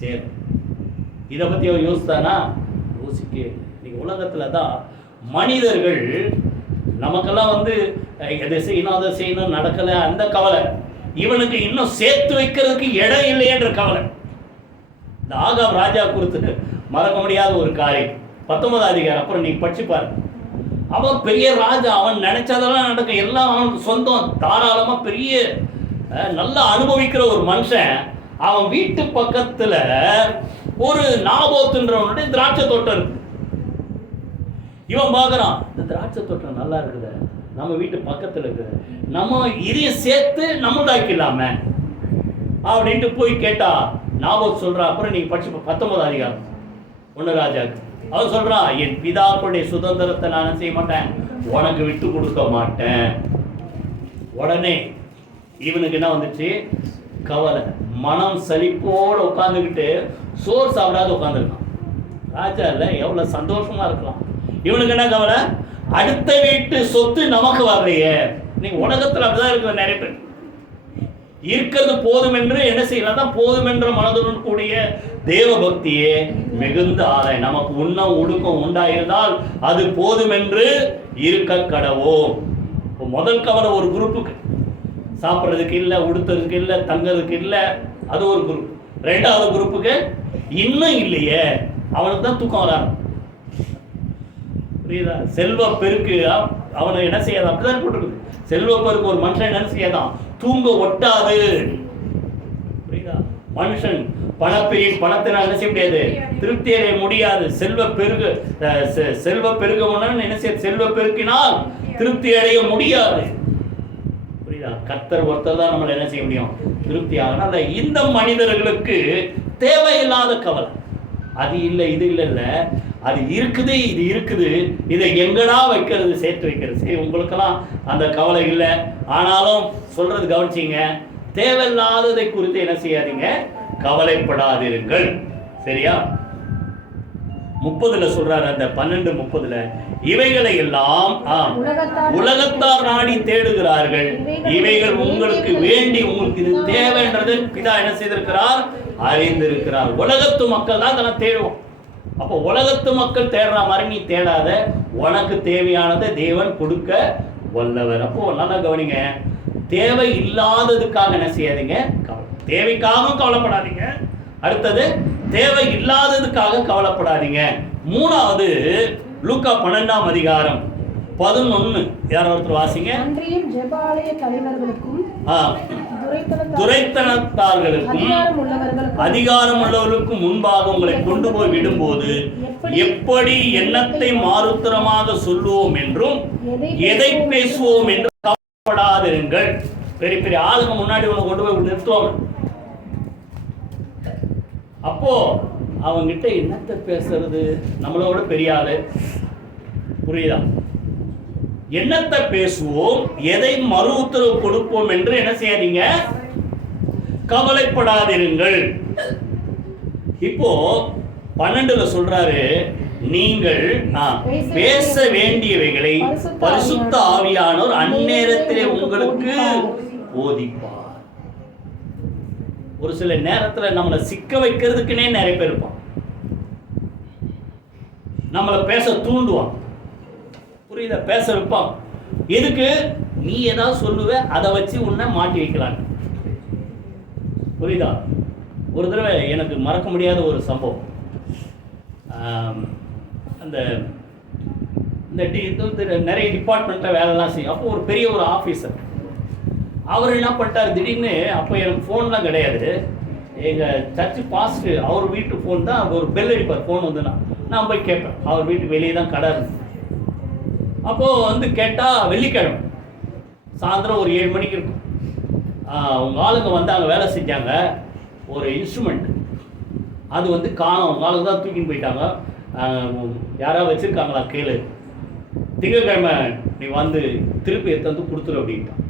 சேரும்? இதை பத்தி அவன் யோசித்தானா? யோசிக்க. இன்னைக்கு உலகத்துல தான் மனிதர்கள் நமக்கெல்லாம் எதை செய்யணும் அதை செய்யணும் நடக்கல அந்த கவலை. இவனுக்கு இன்னும் சேர்த்து வைக்கிறதுக்கு இடம் இல்லையன்ற கவலை. இந்த ஆகாப் ராஜா குறித்து மறக்க முடியாத ஒரு காரியம். 19ஆம் அதிகாரம் அப்புறம் நீ படிச்சுப்பாரு. அவன் பெரிய ராஜா, அவன் நினைச்சதெல்லாம் நடக்கும், எல்லாம் அவனுக்கு சொந்தம், தாராளமா பெரிய நல்லா அனுபவிக்கிற ஒரு மனுஷன். அவன் வீட்டு பக்கத்துல ஒரு நாபோத்துன்றவனுடைய திராட்சை தோட்டம் இருக்கு. இவன் பார்க்கறான், இந்த திராட்சை தோட்டம் நல்லா இருக்குது, நம்ம வீட்டு பக்கத்துல இருக்குது, நம்ம இதையும் சேர்த்து நம்மதாக்கிடலாமே அப்படின்ட்டு போய் கேட்டா நாபோத் சொல்றான். அப்புறம் நீங்க படிச்சு 19ஆம் அதிகாரம் 1 ராஜாக்கு அவன் சொல்றான், என் பிதாக்களுடைய சுதந்திரத்தை நான் செய்ய மாட்டேன், உனக்கு விட்டு கொடுக்க மாட்டேன். உடனே இவனுக்கு என்ன வந்துச்சு? கவலை. மனம் சலிப்போடு உட்காந்துக்கிட்டு சோறு சாப்பிடாத உட்காந்துருக்கான். ராஜா இல்லை, எவ்வளவு சந்தோஷமா இருக்கலாம். இவனுக்கு என்ன கவலை? அடுத்த வீட்டு சொத்து நமக்கு வரலையே, இன்னைக்கு உலகத்தில் அப்படிதான் இருக்கிற நிறைய பேர். இருக்கிறது போதும் என்று என்ன செய்யலாம் தான் போதும் என்ற மனதுடன் கூடிய தேவ பக்தியே மிகுந்த ஆதாயம். நமக்கு உண்ணம் உடுக்கம் உண்டாயிருந்தால் அது போதும் என்று இருக்க கடவோம். முதல் கவலை ஒரு குரூப்புக்கு, சாப்பிட்றதுக்கு இல்லை, உடுத்துறதுக்கு இல்லை, தங்கிறதுக்கு இல்லை, அது ஒரு குரூப். ரெண்டாவது குரூப்புக்கு இன்னும் இல்லையே, அவனுக்கு தான் தூக்கம் வராது. புரியுதா? செல்வ பெருக்கு அவனை என்ன செய்யாது, அப்படிதான் போட்டுருக்கு. செல்வ பெருக்கு ஒரு மனுஷன் என்ன செய்யாதான், தூங்க ஒட்டாது. புரியுதா? மனுஷன் பணத்தினால் என்ன செய்ய முடியாது, திருப்தி அடைய முடியாது. செல்வ பெருகவனன் என்ன செய்ய, செல்வ பெருக்கினால் திருப்தி அடைய முடியாது. புரியுதா? கர்த்தர் ஒருத்தர் தான் நம்மளை என்ன செய்ய முடியும், திருப்தி ஆகணும். அந்த இந்த மனிதர்களுக்கு தேவையில்லாத கவலை, அது இல்லை இது இல்லை, அது இருக்குது இது இருக்குது, இதை எங்கடா வைக்கிறது, சேர்த்து வைக்கிறது. சரி, உங்களுக்கெல்லாம் அந்த கவலை இல்லை. ஆனாலும் சொல்றது கவனிச்சிங்க, தேவையில்லாததை குறித்து என்ன செய்யாதீங்க, கவலைப்படாதிருங்கள். சரியா? 30 சொல்றாரு, அந்த 12:30 இவைகளை எல்லாம் உலகத்தார் நாடி தேடுகிறார்கள், இவைகள் உங்களுக்கு வேண்டி, உங்களுக்கு இது தேவைன்றது பிதா என்ன செய்திருக்கிறார், அறிந்திருக்கிறார். உலகத்து மக்கள் தான் அதெல்லாம் தேடுவோம். அப்போ உலகத்து மக்கள் தேடுற மாதிரி நீ தேடாத, உனக்கு தேவையானதை தேவன் கொடுக்க வல்லவர். அப்போ நல்லா கவனிங்க, தேவை இல்லாததுக்காக என்ன செய்யாதீங்க, தேவைக்காகவும் கவலைப்படாதீங்க. அடுத்தது தேவை இல்லாததுக்காக கவலைப்படாதீங்க. மூணாவது லூக்கா 12ஆம் அதிகாரம் 11 யாரோ ஒருத்தர் வாசிங்க. அன்றியும் ஜெப ஆலய தலைவர்களுக்கும் துரைத்தனத்தார்களுக்கும் அதிகாரம் உள்ளவர்களுக்கும் முன்பாக உங்களை கொண்டு போய் விடும்போது எப்படி எண்ணத்தை மாறுத்தரமாக சொல்லுவோம் என்றும் எதை பேசுவோம் என்று கவலைப்படாதிருங்கள். பெரிய பெரிய ஆளுங்க முன்னாடி உங்களை கொண்டு போய் நிறுத்துவாங்க. அப்போ அவங்கிட்ட என்னத்தை பேசுறது, நம்மளோட பெரிய ஆளு. புரியுதா? என்னத்தை பேசுவோம், எதை மறு உத்தரவு கொடுப்போம் என்று என்ன செய்யாதீங்க, கவலைப்படாதிருங்கள். இப்போ 12 சொல்றாரு, நீங்கள் பேச வேண்டியவைகளை பரிசுத்த ஆவியானோர் அந்நேரத்திலே உங்களுக்கு போதிப்பார். ஒரு சில நேரத்துல நம்மளை சிக்க வைக்கிறதுக்குனே நிறைய பேர் இருப்பான், நம்மளை பேச தூண்டுவான். புரியுதா? பேச வைப்பான். எதுக்கு? நீ ஏதாவது சொல்லுவ, அதை வச்சு உன்னை மாட்டி வைக்கலாம். புரியுதா? ஒரு தடவை எனக்கு மறக்க முடியாத ஒரு சம்பவம். அந்த நிறைய டிபார்ட்மெண்ட்டில் வேலைலாம் செய்யும். அப்போ ஒரு பெரிய ஒரு ஆஃபீஸர், அவர் என்ன பண்ணிட்டார், திடீர்னு அப்போ எனக்கு ஃபோன்லாம் கிடையாது, எங்கள் சர்ச்சு பாஸ்ட் அவர் வீட்டு ஃபோன் தான், ஒரு பெல் அடிப்பார். ஃபோன் வந்துன்னா நான் போய் கேட்பேன். அவர் வீட்டுக்கு வெளியே தான் கடை இருந்துச்சு. அப்போது வந்து கேட்டால் வெள்ளிக்கிழமை சாயந்தரம் ஒரு 7 மணிக்கு இருக்கும். உங்கள் ஆளுங்க வந்து அங்கே வேலை செஞ்சாங்க, ஒரு இன்ஸ்ட்ருமெண்ட் அது வந்து காணும், உங்கள் ஆளுங்க தான் தூக்கின்னு போயிட்டாங்க, யாராவது வச்சுருக்காங்களா கேளு, திங்கக்கிழமை நீ வந்து திருப்பி எடுத்து கொடுத்துரு அப்படின்ட்டான்.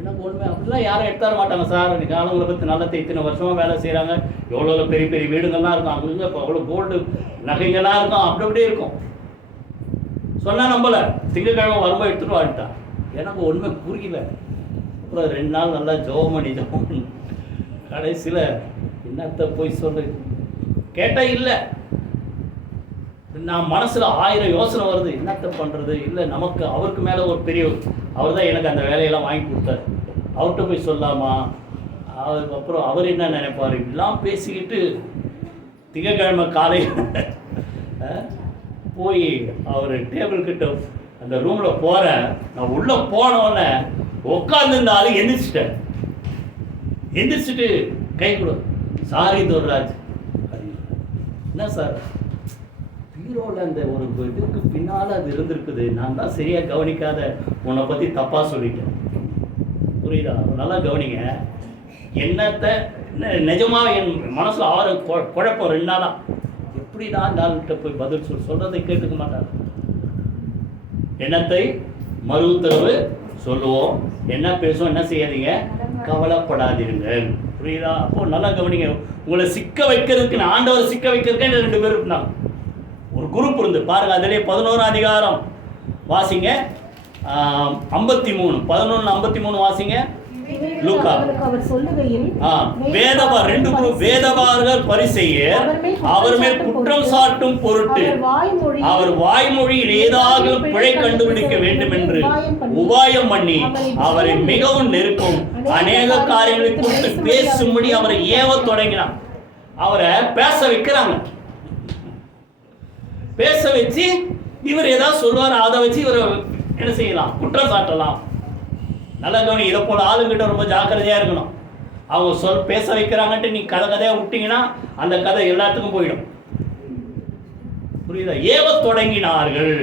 எனக்கு ஒன்றுமே அப்படிலாம் யாரும் எடுத்தார மாட்டாங்க சார். இன்றைக்கி ஆளுங்களை பற்றி நல்லா இத்தனை வருஷமாக வேலை செய்கிறாங்க, எவ்வளோ பெரிய பெரிய வீடுகள்லாம் இருக்கும், அங்கே இப்போ அவ்வளோ கோல்டு நகைகள்லாம் இருக்கும், அப்படி அப்படியே இருக்கும். சொன்னால் நம்பலை. திங்கக்கிழமை வரும்போது எடுத்துகிட்டு வாழ்ட்டான். எனக்கு ஒன்றுமே புரியல. அப்புறம் 2 நாள் நல்லா ஜோமணி கடைசியில் என்னத்தை போய் சொல்லு கேட்டால் இல்லை. நான் மனசில் 1000 யோசனை வருது, என்னத்தை பண்ணுறது. இல்லை நமக்கு அவருக்கு மேலே ஒரு பெரிய, அவர் தான் எனக்கு அந்த வேலையெல்லாம் வாங்கி கொடுத்தாரு, அவர்கிட்ட போய் சொல்லாமா, அதுக்கப்புறம் அவர் என்ன நினைப்பார், இப்படிலாம் பேசிக்கிட்டு திங்கக்கிழமை காலையில் போய் அவர் டேபிள் கிட்ட அந்த ரூமில் போகிறேன். நான் உள்ளே போனோடனே உட்காந்துருந்த ஆளு எந்திரிச்சிட்டேன். எந்திரிச்சிட்டு கை கொடு, சாரி துர்ராஜ். என்ன சார், ஹீரோவில் அந்த ஒரு இதுக்கு பின்னால் அது இருந்திருக்குது, நான் தான் சரியாக கவனிக்காத உன்னை பற்றி தப்பாக சொல்லிட்டேன். புரியுதா? நல்லா கவனிங்க. என்னத்தை நிஜமாக என் மனசில் 6 குழப்பம் 2 நாளாக. எப்படி தான் இந்த ஆள்கிட்ட போய் பதில் சொல்கிறதை கேட்டுக்க மாட்டாங்க. எண்ணத்தை மறு உத்தரவு சொல்லுவோம், என்ன பேசுவோம், என்ன செய்யாதீங்க, கவலைப்படாதீர்கள். புரியுதா? அப்போது நல்லா கவனிங்க. உங்களை சிக்க வைக்கிறதுக்கு, ஆண்டவர் சிக்க வைக்கிறதுக்கு 2 பேர் இருந்தாங்க. ஒரு குரூப் இருந்து பாருங்க. அதிலே 11ஆம் அதிகாரம் வாசிங்க. 53 11:53 வாசிங்க. லூக்கா. அவர் சொல்லுகையில் வேதபாரகர் பரிசேயர் அவர் மேல் குற்றம் சாட்டும் பொருட்டு அவர் வாய்மொழியில் ஏதாவது பிழை கண்டுபிடிக்க வேண்டும் என்று உபாயம் பண்ணி அவரை மிகவும் நெருக்கும் அநேக காரியங்களை குறித்து பேசும்படி அவரை ஏவ தொடங்கினார். அவரை பேச வைக்கிறாங்க. பேச வச்சு இவர் ஏதாவது சொல்வார், அதை வச்சு இவர் என்ன செய்யலாம், குற்றம் சாட்டலாம். நல்ல கவனி, இதை போல ஆளுங்கிட்ட ரொம்ப ஜாக்கிரதையா இருக்கணும். அவங்க பேச வைக்கிறாங்கன்ட்டு நீ கதையா விட்டீங்கன்னா அந்த கதை எல்லாத்துக்கும் போயிடும். புரியுதா? ஏவ தொடங்கினார்கள்.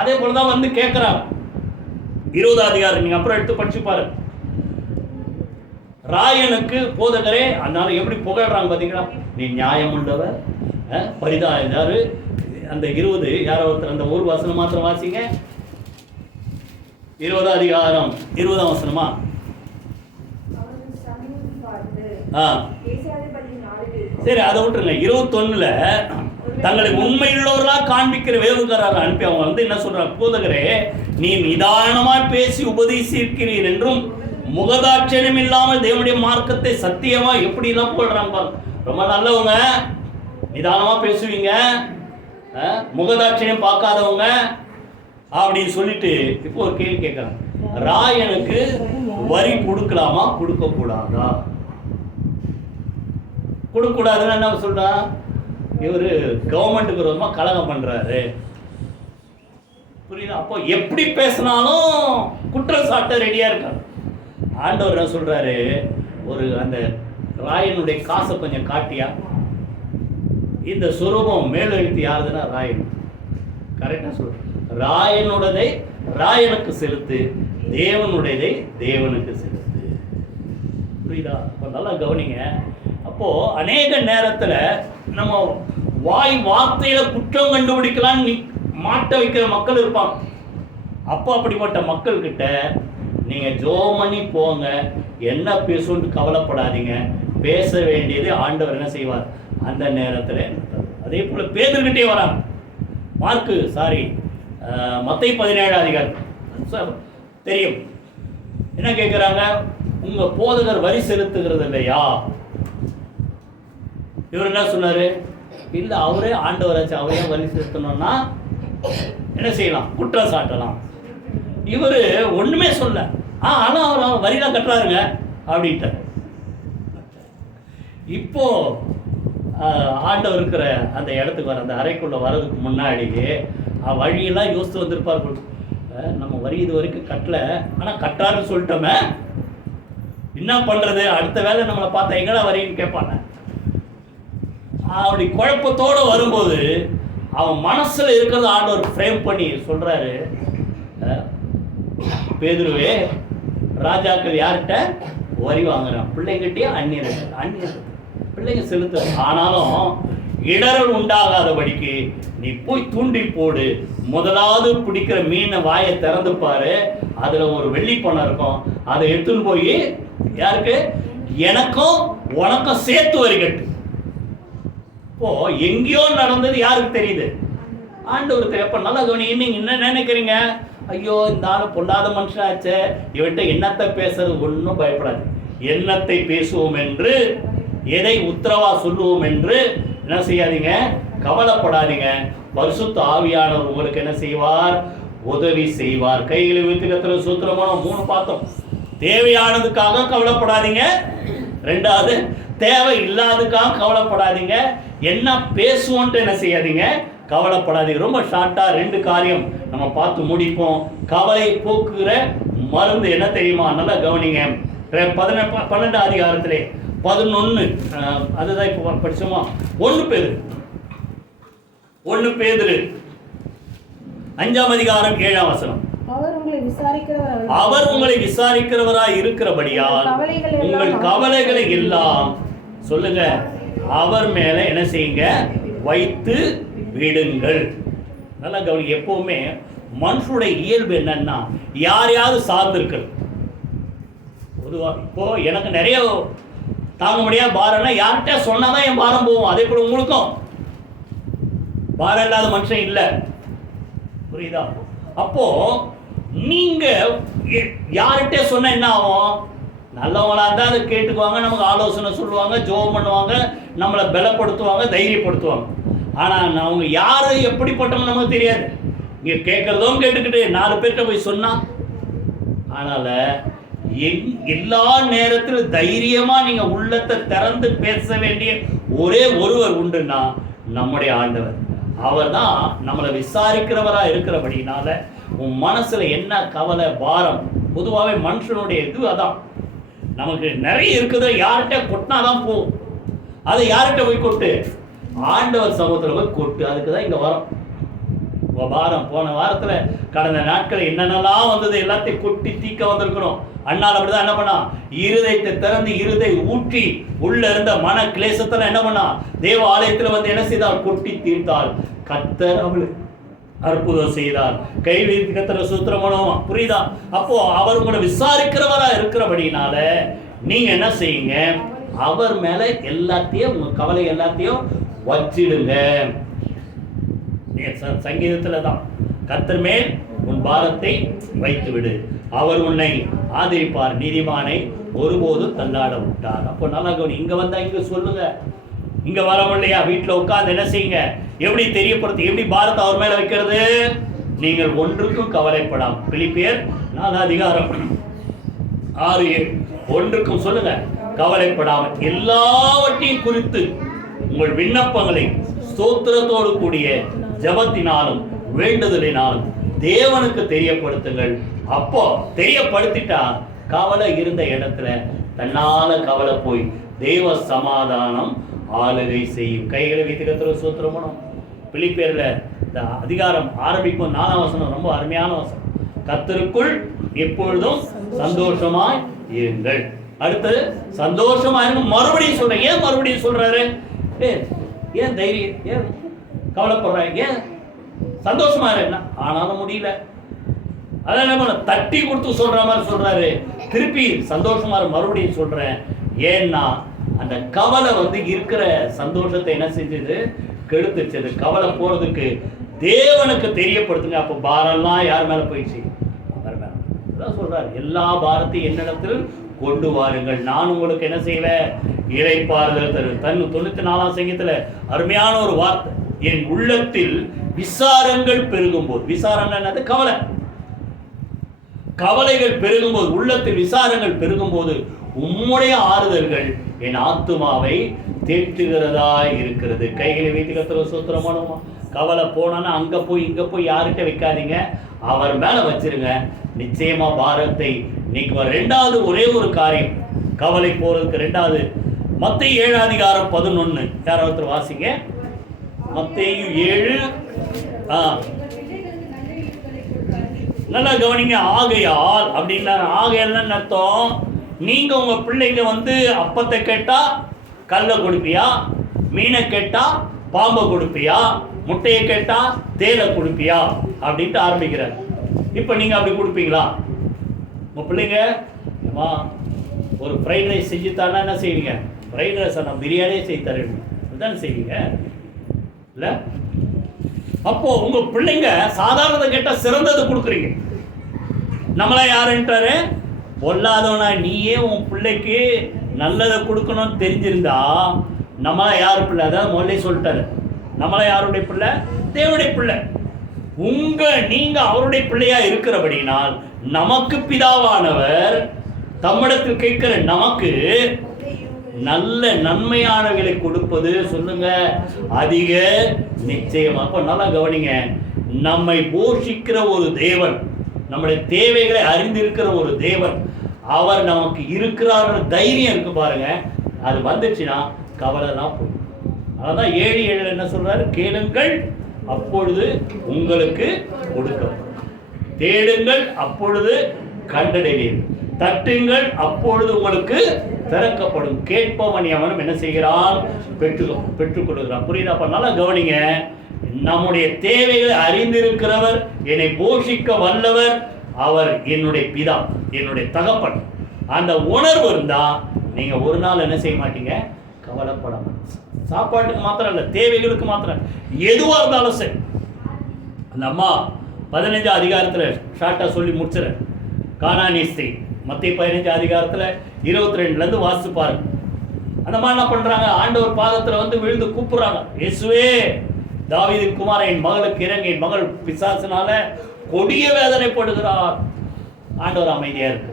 அதே போலதான் வந்து கேட்கிறாங்க. 20 அதிகாரம் நீங்க அப்புறம் எடுத்து படிச்சு பாரு. ராயனுக்கு போதகரே, அதனால எப்படி புகழ்றாங்க பாத்தீங்களா? நீ நியாயம் உள்ளவர், பரிதாரு. அந்த 20 யாரோ ஒருத்தர் அந்த ஒரு வசனம் மாத்திரம் வாசிங்க. 20 அதிகாரம் 20ஆம் வசனமா? சரி, அதை விட்டுருங்க. 21ல தங்களை உண்மையுள்ளவர்களா காண்பிக்கிற வேவுகாரர் அனுப்பி அவங்க வந்து என்ன சொல்றாங்க, போதகரே நீ நிதானமாய் பேசி உபதேசிக்கிறீர் என்றும் முகதாட்சணியம் இல்லாமல் தேவனுடைய மார்க்கத்தை சத்தியமா எப்படி எல்லாம் போடுறாங்க. ரொம்ப நல்லவங்க, நிதானமா பேசுவீங்க, முகதாட்சணியம் பார்க்காதவங்க அப்படின்னு சொல்லிட்டு இப்போ ஒரு கேள்வி கேட்கறாங்க. ராயனுக்கு வரி கொடுக்கலாமா கொடுக்க கூடாதா? கொடுக்க கூடாதுன்னு என்ன சொல்றா? இவரு கவர்மெண்ட்டுக்கு விரோதமா கலகம் பண்றாரு. புரியுதா? அப்போ எப்படி பேசினாலும் குற்றம் சாட்ட ரெடியா இருக்காரு. ஆண்டவர் என்ன சொல்றாரு, ஒரு அந்த ராயனுடைய காசை கொஞ்சம் காட்டியா, இந்த சுரூபம் மேலெழுத்து யாருதுன்னா ராயன். கரெக்டா சொல்ற. ராயனுடையதை ராயனுக்கு செலுத்து, தேவனுடையதை தேவனுக்கு செலுத்து. புரியுதா? அப்போ நல்லா கவனிங்க. அப்போ அநேக நேரத்தில் நம்ம வாய் வார்த்தையில குற்றம் கண்டுபிடிக்கலாம் மாட்ட வைக்கிற மக்கள் இருப்பாங்க. அப்போ அப்படிப்பட்ட மக்கள் கிட்ட நீங்க ஜெபம் பண்ணி போங்க, என்ன பேசுன்னு கவலைப்படாதீங்க. பேச வேண்டியது ஆண்டவர் என்ன செய்வார் அந்த நேரத்தில். அதே போல பேதுருக்கிட்டே வராங்க. மத்தேயு 17 அதிகாரம் தெரியும். என்ன கேட்கிறாங்க, உங்க போதகர் வரி செலுத்துகிறது இல்லையா? இவர் என்ன சொன்னாரு, இல்ல அவரே ஆண்டவராச்சு, அவரே வரி செலுத்தணும்னா என்ன செய்யலாம், குற்றம் சாட்டலாம். இவரு ஒண்ணுமே சொல்ல, ஆனா அவர் வரிலாம் கட்டுறாருங்க அப்படின்ட்டு. இப்போ ஆண்டவர் இருக்கிற அந்த இடத்துக்கு வர அந்த அறைக்குள்ள வர்றதுக்கு முன்னாடி வழியெல்லாம் யோசித்து வந்திருப்பார்கள். நம்ம வரி இது வரைக்கும் கட்டல, ஆனா கட்டாருன்னு சொல்லிட்டோமே, என்ன பண்றது, அடுத்த வேலை நம்மளை பார்த்தா எங்கடா வரின்னு கேட்பாங்க. அப்படி குழப்பத்தோடு வரும்போது அவன் மனசுல இருக்கிறத ஆண்டவர் ஃப்ரேம் பண்ணி சொல்றாரு, பேதுருவே ராஜாக்கள் யார்கிட்ட வரி வாங்குறான், பிள்ளைங்கிட்டே அந்நியர் பிள்ளைங்க செலுத்து. ஆனாலும் இடரல் உண்டாகாதபடிக்கு நீ போய் தூண்டி போடு, முதலாவது பிடிக்கிற மீனை வாயை திறந்து பாரு, அதுல ஒரு வெள்ளி பணம் இருக்கும், அதை எடுத்துன்னு போய் யாருக்கு, எனக்கும் உனக்கும் சேர்த்து வரி கட்டு. இப்போ எங்கேயோ நடந்தது யாருக்கு தெரியுது, ஆண்டவர் தெரியும். நல்லா கவனிங்க. நீங்க என்ன நினைக்கிறீங்க, ஐயோ இந்த ஆளு பொல்லாத மனுஷனாச்சே, இவன்கிட்ட என்னத்தை பேசுறது, ஒன்றும் பயப்படாது. என்னத்தை பேசுவோம் என்று, எதை உத்தரவா சொல்லுவோம் என்று என்ன செய்யாதீங்க, கவலைப்படாதீங்க. பரிசுத்த ஆவியானவர் உங்களுக்கு என்ன செய்வார், உதவி செய்வார். கைகளை வித்துக்கத்துல சூத்திரமான 3 பார்த்தோம். தேவையானதுக்காக கவலைப்படாதீங்க, 2வது தேவை இல்லாததுக்காக கவலைப்படாதீங்க, என்ன பேசுவோன்ட்டு என்ன செய்யாதீங்க, கவலைப்படாதீங்க. ரொம்ப ஷார்ட்டா 2 காரியம் நம்ம பார்த்து முடிப்போம். கவலை போக்குகிற மருந்து என்ன தெரியுமா, நல்லா கவனிங்க. 12 அதிகாரத்திலே 11 அதுதான் இப்போ படிச்சோமா, 1 பேதுரு 5ஆம் அதிகாரம் 7ஆம் வசனம். அவர் உங்களை விசாரிக்கிறவராய் இருக்கிறபடியால் உங்கள் கவலைகளை எல்லாம் சொல்லுங்க அவர் மேல என்ன செய்யுங்க, வைத்து விடுங்கள். நல்லா கவனிங்க. எப்பவுமே மனுஷனுடைய இயல்பு என்னன்னா, யாரையாவது சார்ந்திருக்கிறது. பொதுவாக இப்போ எனக்கு நிறைய தாங்க முடியாது பாரம்னா யார்கிட்ட சொன்னாதான் என் பாரம் போகும். அதே போல உங்களுக்கும் பாரம் இல்லாத மனுஷன் இல்லை. புரியுதா? அப்போ நீங்க யார்கிட்ட சொன்ன என்ன ஆகும்? நல்லவங்களா இருந்தால் அதை கேட்டுக்குவாங்க, நமக்கு ஆலோசனை சொல்லுவாங்க, ஜெபம் பண்ணுவாங்க, நம்மளை பலப்படுத்துவாங்க, தைரியப்படுத்துவாங்க. ஆனால் அவங்க யாரு எப்படிப்பட்டவங்க நமக்கு தெரியாது. இங்கே கேட்கறதும் கேட்டுக்கிட்டு 4 பேர்கிட்ட போய் சொன்னா, அதனால எல்லா நேரத்திலும் தைரியமா நீங்க உள்ளத்தை திறந்து பேச வேண்டிய ஒரே ஒருவர் உண்டுன்னா நம்முடைய ஆண்டவர். அவர் தான் நம்மளை விசாரிக்கிறவரா இருக்கிறபடினால உன் மனசுல என்ன கவலை பாரம், பொதுவாகவே மனுஷனுடைய இது அதான், நமக்கு நிறைய இருக்குது, யார்கிட்ட கொட்டினாதான் போகும். அதை யார்கிட்ட போய் கொட்டு? ஆண்டவர் சமூகத்தில் போய் கொட்டு. அதுக்கு தான் இங்க வரோம். பாரம் போன வாரத்தில் கடந்த நாட்கள் என்னென்னலாம் வந்தது எல்லாத்தையும் கொட்டி தீக்க வந்திருக்கிறோம். அண்ணால் அப்படிதான் என்ன பண்ணா, இருதயத்தை திறந்து இருதை ஊற்றி உள்ள இருந்த மன கிளேசத்துல என்ன பண்ணா, தேவ ஆலயத்துல வந்து என்ன செய்தால்? கொட்டி தீர்த்தால். கர்த்தர் அவளுக்கு அற்புதம் செய்தார். கை வைத்து கர்த்தரை சூத்திரமானோம். புரியுதா? அப்போ அவர் உங்களை விசாரிக்கிறவரா இருக்கிறபடினால நீங்க என்ன செய்யுங்க, அவர் மேல எல்லாத்தையும் உங்க கவலை எல்லாத்தையும் வச்சிடுங்க. சங்கீதத்துல தான் கர்த்தர் மேல் உன் பாரத்தை வைத்து விடு, அவர் உன்னை ஆதரிப்பார், நீதிமானை ஒருபோதும் தள்ளாட விட்டார். அப்போ நல்லா கவனி. இங்க வந்தா இங்க சொல்லுங்க, இங்க வர முடியா, வீட்டுல உட்கார்ந்து என்ன செய்யுங்க, எப்படி தெரியப்படுத்து, எப்படி பாரத்தை அவர் மேல வைக்கிறது? நீங்கள் ஒன்றுக்கும் கவலைப்படாம. பிலிப்பியர் 4:6-7 ஒன்றுக்கும் சொல்லுங்க கவலைப்படாமல் எல்லாவற்றையும் குறித்து உங்கள் விண்ணப்பங்களை ஸ்தோத்திரத்தோடு கூடிய ஜெபத்தினாலும் வேண்டுதலினாலும் தேவனுக்கு தெரியப்படுத்துங்கள். அப்போ தெரியப்படுத்திட்டா கவலை இருந்த இடத்துல தன்னால கவலை போய் தேவ சமாதானம் ஆளுகை செய்யும். கைகளை வைத்து கர்த்தரை ஸ்தோத்திரம் பண்ணும். பிலிப்பியர்ல இந்த அதிகாரம் ஆரம்பிக்கும் 4ஆம் வசனம் ரொம்ப அருமையான வசனம். கர்த்தருக்குள் எப்பொழுதும் சந்தோஷமாய் இருங்கள். அடுத்து சந்தோஷமா இருங்க. மறுபடியும் சொல்றேன். ஏன் மறுபடியும் சொல்றாரு? ஏன் தைரியம், ஏன் கவலைப்படுறாங்க, ஏன் சந்தோஷமா இருங்க? ஆனாலும் முடியல. அதான் தட்டி கொடுத்து சொல்ற மாதிரி சொல்றாரு. திருப்பி சந்தோஷமா மறுபடியும் சொல்றேன். ஏன்னா அந்த கவலை வந்து இருக்கிற சந்தோஷத்தை என்ன செஞ்சது? கெடுத்துச்சது. கவலை போறதுக்கு தேவனுக்கு தெரியப்படுத்துங்க. அப்போ பாரம்லாம் யார் மேல போயிடுச்சு? அவர் மேல. அதான் சொல்றாரு, எல்லா பாரத்தையும் என்னிடத்தில் கொண்டு வாருங்கள், நான் உங்களுக்கு என்ன செய்வேன்? இளைப்பாறுதல் தருவேன். 94ஆம் சங்கீதத்துல அருமையான ஒரு வார்த்தை, என் உள்ளத்தில் விசாரங்கள் பெருகும் போது. விசாரங்கள் என்னது? கவலை. கவலைகள் பெருகும் போது, உள்ளத்தில் விசாரங்கள் பெருகும் போது உம்முடைய ஆறுதல்கள் என் ஆத்துமாவை தேற்றுகிறதா இருக்கிறது. கைகளை வைத்து கர்த்தரை ஸ்தோத்திரம் பண்ணுவோமா? கவலை போனா அங்க போய் இங்க போய் யார்கிட்ட வைக்காதீங்க, அவர் மேல வச்சிருங்க. நிச்சயமா பாரத்தை நீங்க. ரெண்டாவது ஒரே ஒரு காரியம் கவலை போறதுக்கு, ரெண்டாவது மத்தேயு 7:11. யாராவது வாசிங்க. மத்தேயு 7. நல்லா கவனிங்க. ஆகையால் அப்படின்னா ஆகையால் அர்த்தம், நீங்க உங்க பிள்ளைங்க வந்து அப்பத்தை கேட்டா கல்லை கொடுப்பியா, மீனை கேட்டா பாம்பை கொடுப்பியா, முட்டையை கேட்டா தேலை கொடுப்பியா அப்படின்ட்டு ஆரம்பிக்கிறார். இப்ப நீங்க அப்படி கொடுப்பீங்களா? உங்க பிள்ளைங்க ஒரு ஃப்ரைட் ரைஸ் செஞ்சு தானா என்ன செய்வீங்க? ஃப்ரைட் ரைஸ் நான் பிரியாணியே செய்து தரேன் அதுதானே செய்வீங்க இல்ல? அப்போ உங்க பிள்ளைங்க சாதாரணத்தை கேட்டா சிறந்தது கொடுக்குறீங்க. நம்மளா யாருன்ட்டாரு? பொல்லாதவனா நீயே உன் பிள்ளைக்கு நல்லதை கொடுக்கணும்னு தெரிஞ்சிருந்தா நம்மளா யாரு பிள்ளை? அதான் முதல்ல சொல்லிட்டாரு, நம்மளா யாருடைய பிள்ளை? தேவனுடைய பிள்ளை. நீங்க அவருடைய பிள்ளையா இருக்கிறபடினால் நமக்கு பிதாவானவர் தம்மிடத்தில் கேட்கிற நமக்கு நல்ல நன்மையானவர்களை கொடுப்பது சொல்லுங்க அதிக நிச்சயம். அப்ப நல்லா கவனிங்க, நம்மை போஷிக்கிற ஒரு தேவன், நம்முடைய தேவைகளை அறிந்திருக்கிற ஒரு தேவன், அவர் நமக்கு இருக்கிறார் தைரியம் இருக்கு பாருங்க. அது வந்துச்சுன்னா கவலைலாம் போகும். அதான் 7:7 என்ன சொல்றாரு? கேளுங்கள் அப்பொழுது உங்களுக்கு கொடுக்கப்படும், தேடுங்கள் அப்பொழுது கண்டடைவீர்கள், தட்டுங்கள் அப்பொழுது உங்களுக்கு திறக்கப்படும், கேட்பவன் எவனும் என்ன செய்கிறான்? பெற்றுக்கொள்கிறான். புரியுதா? அப்ப நல்லா கவனிங்க, நம்முடைய தேவைகளை அறிந்திருக்கிறவர், என்னை போஷிக்க வல்லவர், அவர் என்னுடைய பிதா, என்னுடைய தகப்பன். அந்த உணர்வு இருந்தா நீங்க ஒரு நாள் என்ன செய்ய மாட்டீங்க? கவலைப்பட மாட்டீங்க. சாப்பாட்டுக்கு மாத்திரம் இல்லை, தேவைகளுக்கு மாத்திரம், எதுவா இருந்தாலும் சரி. அந்த அம்மா 15 அதிகாரத்தில் ஷார்ட்டாக சொல்லி முடிச்சுறேன். கானானி ஸ்திரீ மத்திய 15 அதிகாரத்தில் 22 வாசிச்சு பாருங்க. அந்த மாதிரி என்ன பண்றாங்க, ஆண்டவர் பாதத்தில் வந்து விழுந்து கூப்பிடுறாங்க, இயேசுவே தாவீதின் குமாரன், என் மகளுக்கு இறங்கி, என் மகள் பிசாசினால கொடிய வேதனைப்படுகிறார். ஆண்டவர் அமைதியா இருக்கு.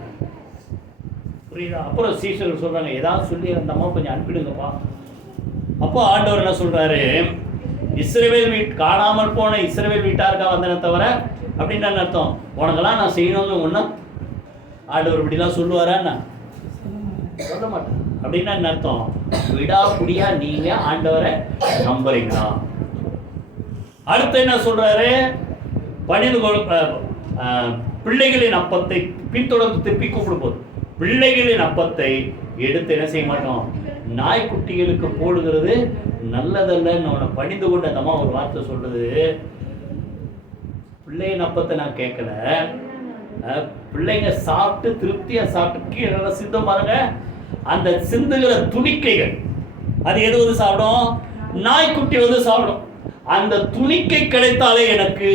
புரியுதா? அப்புறம் சீஷர்கள் சொல்றாங்க, ஏதாவது சொல்லி அந்த அம்மா கொஞ்சம் அனுப்பிடுங்கப்பா. அப்போ ஆண்டவர் என்ன சொல்றாரு, இஸ்ரவேல் காணாமல் போன இஸ்ரவேல் வீட்டாருக்கா வந்தன தவிர அப்படின்னு என்ன அர்த்தம், உனக்கெல்லாம் நான் செய்யணும்னு ஒண்ணு ஆண்டவர் இப்படிலாம் சொல்லுவாரா? சொல்ல மாட்டேன். அப்படின்னா என்ன அர்த்தம், விடாப்புடியா நீங்க ஆண்டவரை நம்புறீங்களா? அடுத்து என்ன சொல்றாரு, பிள்ளைகளின் அப்பத்தை பின்தொடர்ந்து திருப்பி கூப்பிடும் போது, பிள்ளைகளின் அப்பத்தை எடுத்து என்ன செய்ய மாட்டோம், நாய்க்குட்டிகளுக்கு போடுகிறது நல்லதல்லன்னு அவனை பணிந்து கொண்டு அந்த அம்மா ஒரு வார்த்தை சொல்றது, பிள்ளையின் அப்பத்தை நான் கேட்கல, பிள்ளைங்க சாப்பிட்டு திருப்தியா சாப்பிட்டு கீழே சிந்த பாருங்க, அந்த சிந்துகிற துணிக்கைகள் அது எது வந்து சாப்பிடும், நாய்க்குட்டி வந்து சாப்பிடும். அந்த துணிக்கை கிடைத்தாலே எனக்கு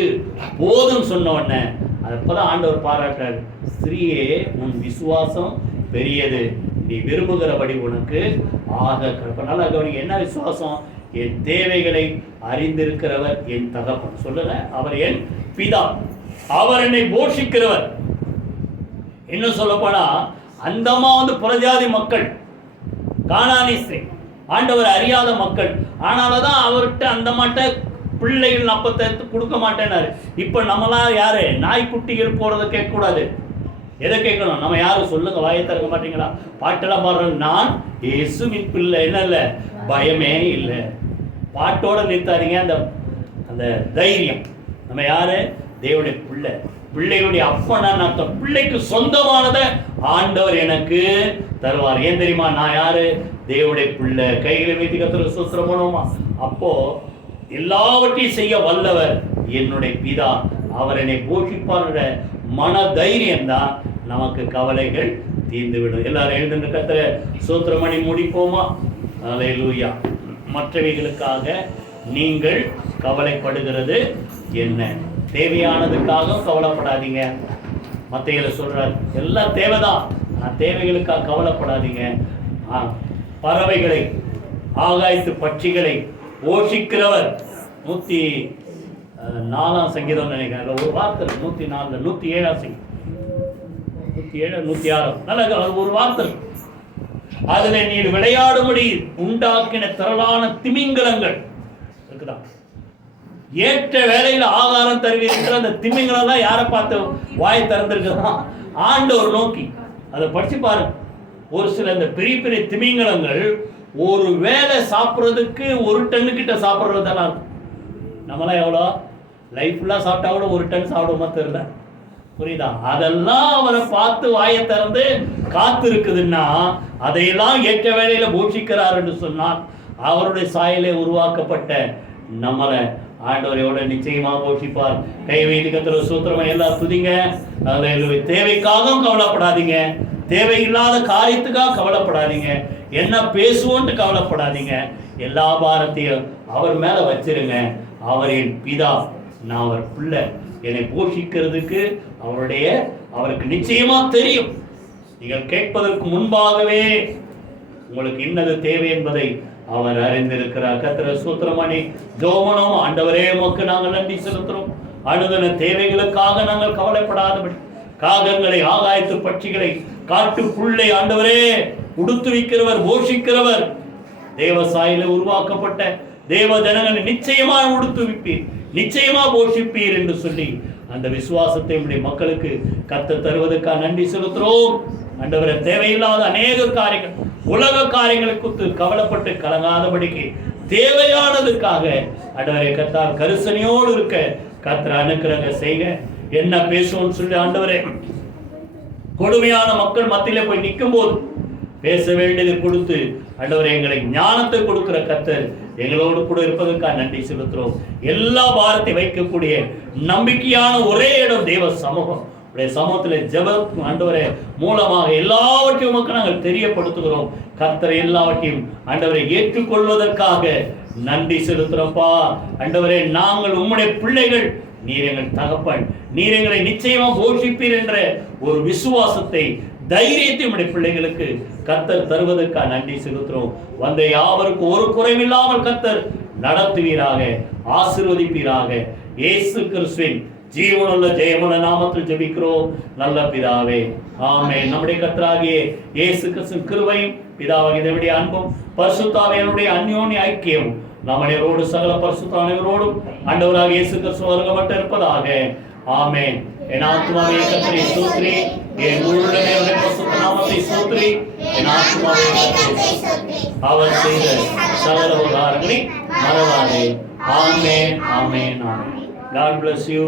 போதும் சொன்ன உடனே அப்பதான் ஆண்டவர் பாராட்டார், ஸ்திரீயே உன் விசுவாசம் பெரியது, நீ விரும்புகிறபடி உனக்கு ஆக. நல்லா கவனிங்க, என்ன விசுவாசம், என் தேவைகளை அறிந்திருக்கிறவர் என் தகப்பன். சொல்லுங்க, அவர் என் பிதா, அவர் என்னை போஷிக்கிறவர். இன்னும் சொல்ல போனா அந்தமா வந்து புறஜாதி மக்கள், கானானி ஸ்திரீ, ஆண்டவர் அறியாத மக்கள். ஆனால்தான் அவர்கிட்ட அந்த மாட்ட பிள்ளைகள் அப்பத்தை எடுத்து கொடுக்க மாட்டேன்னாரு. இப்ப நம்மளாம் யாரு, நாய்க்குட்டிகள் போறதை கேட்க கூடாது. எதை கேட்கணும், நம்ம யாரும் சொல்லுங்க, வாயை திறக்க மாட்டீங்களா? பாட்டெல்லாம் பாடுறோம், நான் இயேசுவின் பிள்ளை, என்ன இல்லை பயமே இல்லை. பாட்டோட நிறுத்தாதீங்க அந்த அந்த தைரியம். நம்ம யாரு, தேவனுடைய பிள்ளை, பிள்ளைகளுடைய அப்பனான்னு அர்த்தம். பிள்ளைக்கு சொந்தமானதை ஆண்டவர் எனக்கு தருவார். ஏன் தெரியுமா, நான் யாரு, தேவனுடைய பிள்ளை. கைகளை வைத்து கர்த்தருக்கு ஸ்தோத்திரம் பண்ணுவோமா? அப்போ எல்லாவற்றையும் செய்ய வல்லவர் என்னுடைய பிதா, அவர் என்னை போஷிப்பார். மன தைரியம் தான் நமக்கு கவலைகள் தீர்ந்துவிடும். எல்லாரும் எழுந்து கர்த்தரை ஸ்தோத்திரம் பண்ணி முடிப்போமா? அல்லேலூயா. மற்றவைகளுக்காக நீங்கள் கவலைப்படுகிறது என்ன? தேவையானதுக்காக கவலைப்படாதீங்க. மத்தேயுல சொல்றார், எல்லாம் தேவைதான், ஆனால் தேவைகளுக்காக கவலைப்படாதீங்க. பறவைகளை, ஆகாயத்து பட்சிகளை போஷிக்கிறவர். 104 சங்கீதம் நினைக்கிறேன், ஒரு வார்த்தை 104 107 சங்கீதம் 107 106 நல்ல ஒரு வார்த்தை. அதுல நீர் விளையாடும்படி உண்டாக்கின திரளான திமிங்கலங்கள் இருக்குதா, ஏற்ற வேலையில ஆகாரம் தருவிருக்கிற அந்த திமிங்கலம் யாரை பார்த்து வாய் திறந்திருக்குதான், ஆண்டவர் நோக்கி. அதை படிச்சு பாருங்க. ஒரு சில இந்த பெரிய பெரிய திமிங்கலங்கள் ஒரு வேலை சாப்பிட்றதுக்கு 1 டன் கிட்ட சாப்பிட்றதெல்லாம் இருக்கும். நம்மளாம் எவ்வளோ லைஃப்லாம் சாப்பிட்டா கூட 1 டன் சாப்பிடுமா தெரியல. புரியுதா? அதெல்லாம் அவரை பார்த்து வாயை திறந்து காத்து இருக்குதுன்னா அதையெல்லாம் ஏற்ற வேலையில போஷிக்கிறார் என்று சொன்னால், அவருடைய சாயலே உருவாக்கப்பட்ட நம்மளை ஆண்டவர் எவ்வளவு நிச்சயமா போஷிப்பார். கை வைத்து கர்த்தருக்கு ஸ்தோத்திரம். எல்லாம் துதிங்க. தேவைக்காகவும் கவலைப்படாதீங்க, தேவையில்லாத காரியத்துக்காக கவலைப்படாதீங்க, என்ன பேசுவோன்ட்டு கவலைப்படாதீங்க. எல்லா பாரத்தையும் அவர் மேல வச்சிருங்க. அவர் என் பிதா, நான் அவர் பிள்ளை, என்னை போஷிக்கிறதுக்கு அவருக்கு நிச்சயமா தெரியும். நீங்கள் கேட்பதற்கு முன்பாகவே உங்களுக்கு இன்னது தேவை என்பதை அவர் அறிந்திருக்கிறார். கர்த்தரை ஸ்தோத்திரம் பண்ணி ஜெபமனோம். ஆண்டவரே உமக்கு நாங்கள் நன்றி செலுத்துறோம். அனுதின தேவைகளுக்காக நாங்கள் கவலைப்படாதபடி, காகங்களை, ஆகாயத்து பட்சிகளை, காட்டுப்புள்ளை ஆண்டவரே உடுத்துவிக்கிறவர், போஷிக்கிறவர். தேவ சாயில உருவாக்கப்பட்ட தேவ ஜனங்களை நிச்சயமா உடுத்துவிப்பீர், நிச்சயமா போஷிப்பீர் என்று சொல்லி அந்த விசுவாசத்தை உடைய மக்களுக்கு கர்த்தர் தருவதற்காக நன்றி செலுத்துறோம். ஆண்டவரே, தேவையில்லாத அநேக காரியங்கள், உலக காரியங்களை குறித்து கவலைப்பட்டு கலங்காதபடிக்கு தேவையானதுக்காக ஆண்டவரே கர்த்தர் கரிசனையோடு இருக்க கர்த்தர் அனுக்கிரக செய்க. என்ன பேசுவோம்னு சொல்லி ஆண்டவரே, கொடுமையான மக்கள் மத்தியிலே போய் நிற்கும் போது பேச வேண்டியதை கொடுத்து ஆண்டவரே எங்களை ஞானத்தை கொடுக்கிற கர்த்தர் எங்களோடு கூட இருப்பதற்காக நன்றி செலுத்துறோம். எல்லா பாரத்தை வைக்கக்கூடிய நம்பிக்கையான ஒரே இடம் தேவ சமூகம். சமூகத்தில் ஜெபம் ஆண்டவரே மூலமாக எல்லாவற்றையும் உமக்கு நாங்கள் தெரியப்படுத்துகிறோம். கர்த்தரை எல்லாவற்றையும் ஆண்டவரை ஏற்றுக்கொள்வதற்காக நன்றி செலுத்துறோம்ப்பா. ஆண்டவரே, நாங்கள் உம்முடைய பிள்ளைகள், நீர் எங்கள் தகப்பன், நீர் எங்களை நிச்சயமா போஷிப்பீர் என்ற ஒரு விசுவாசத்தை, தைரியத்தை உடைய பிள்ளைகளுக்கு கர்த்தர் தருவதற்காக நன்றி செலுத்துறோம். வந்த யாவருக்கும் ஒரு குறைவில்லாமல் கர்த்தர் நடத்துவீராக, ஆசீர்வதிப்பீராக. இயேசு கிறிஸ்துவின் ஜீவனுள்ள ஜெயமுள்ள நாமத்தில் ஜெபிக்கிறோம் நல்ல பிதாவே, ஆமென். நம்முடைய கர்த்தராகிய இயேசு கிறிஸ்துவின் கிருபையும், பிதாவாகிய தேவனுடைய அன்பும், பரிசுத்த ஆவியானவருடைய அந்யோன்ய ஐக்கியமும் நம் அனைவரோடு சகல பரிசுத்த அனைவரோடும் ஆண்டவராகிய இயேசு கிறிஸ்து வருகப்பட்டு இருப்பதாக. ஆமென். என் ஆத்துமாவே கர்த்தரை ஸ்தோத்திரி, என் முழுவதுமே அவருடைய பரிசுத்த நாமத்தை ஸ்தோத்திரி. என் ஆத்துமாவே கர்த்தரை ஸ்தோத்திரி, அவர் செய்த சகல உபகாரங்களை மறவாதே. ஆமென், ஆமென், ஆமென். God bless you.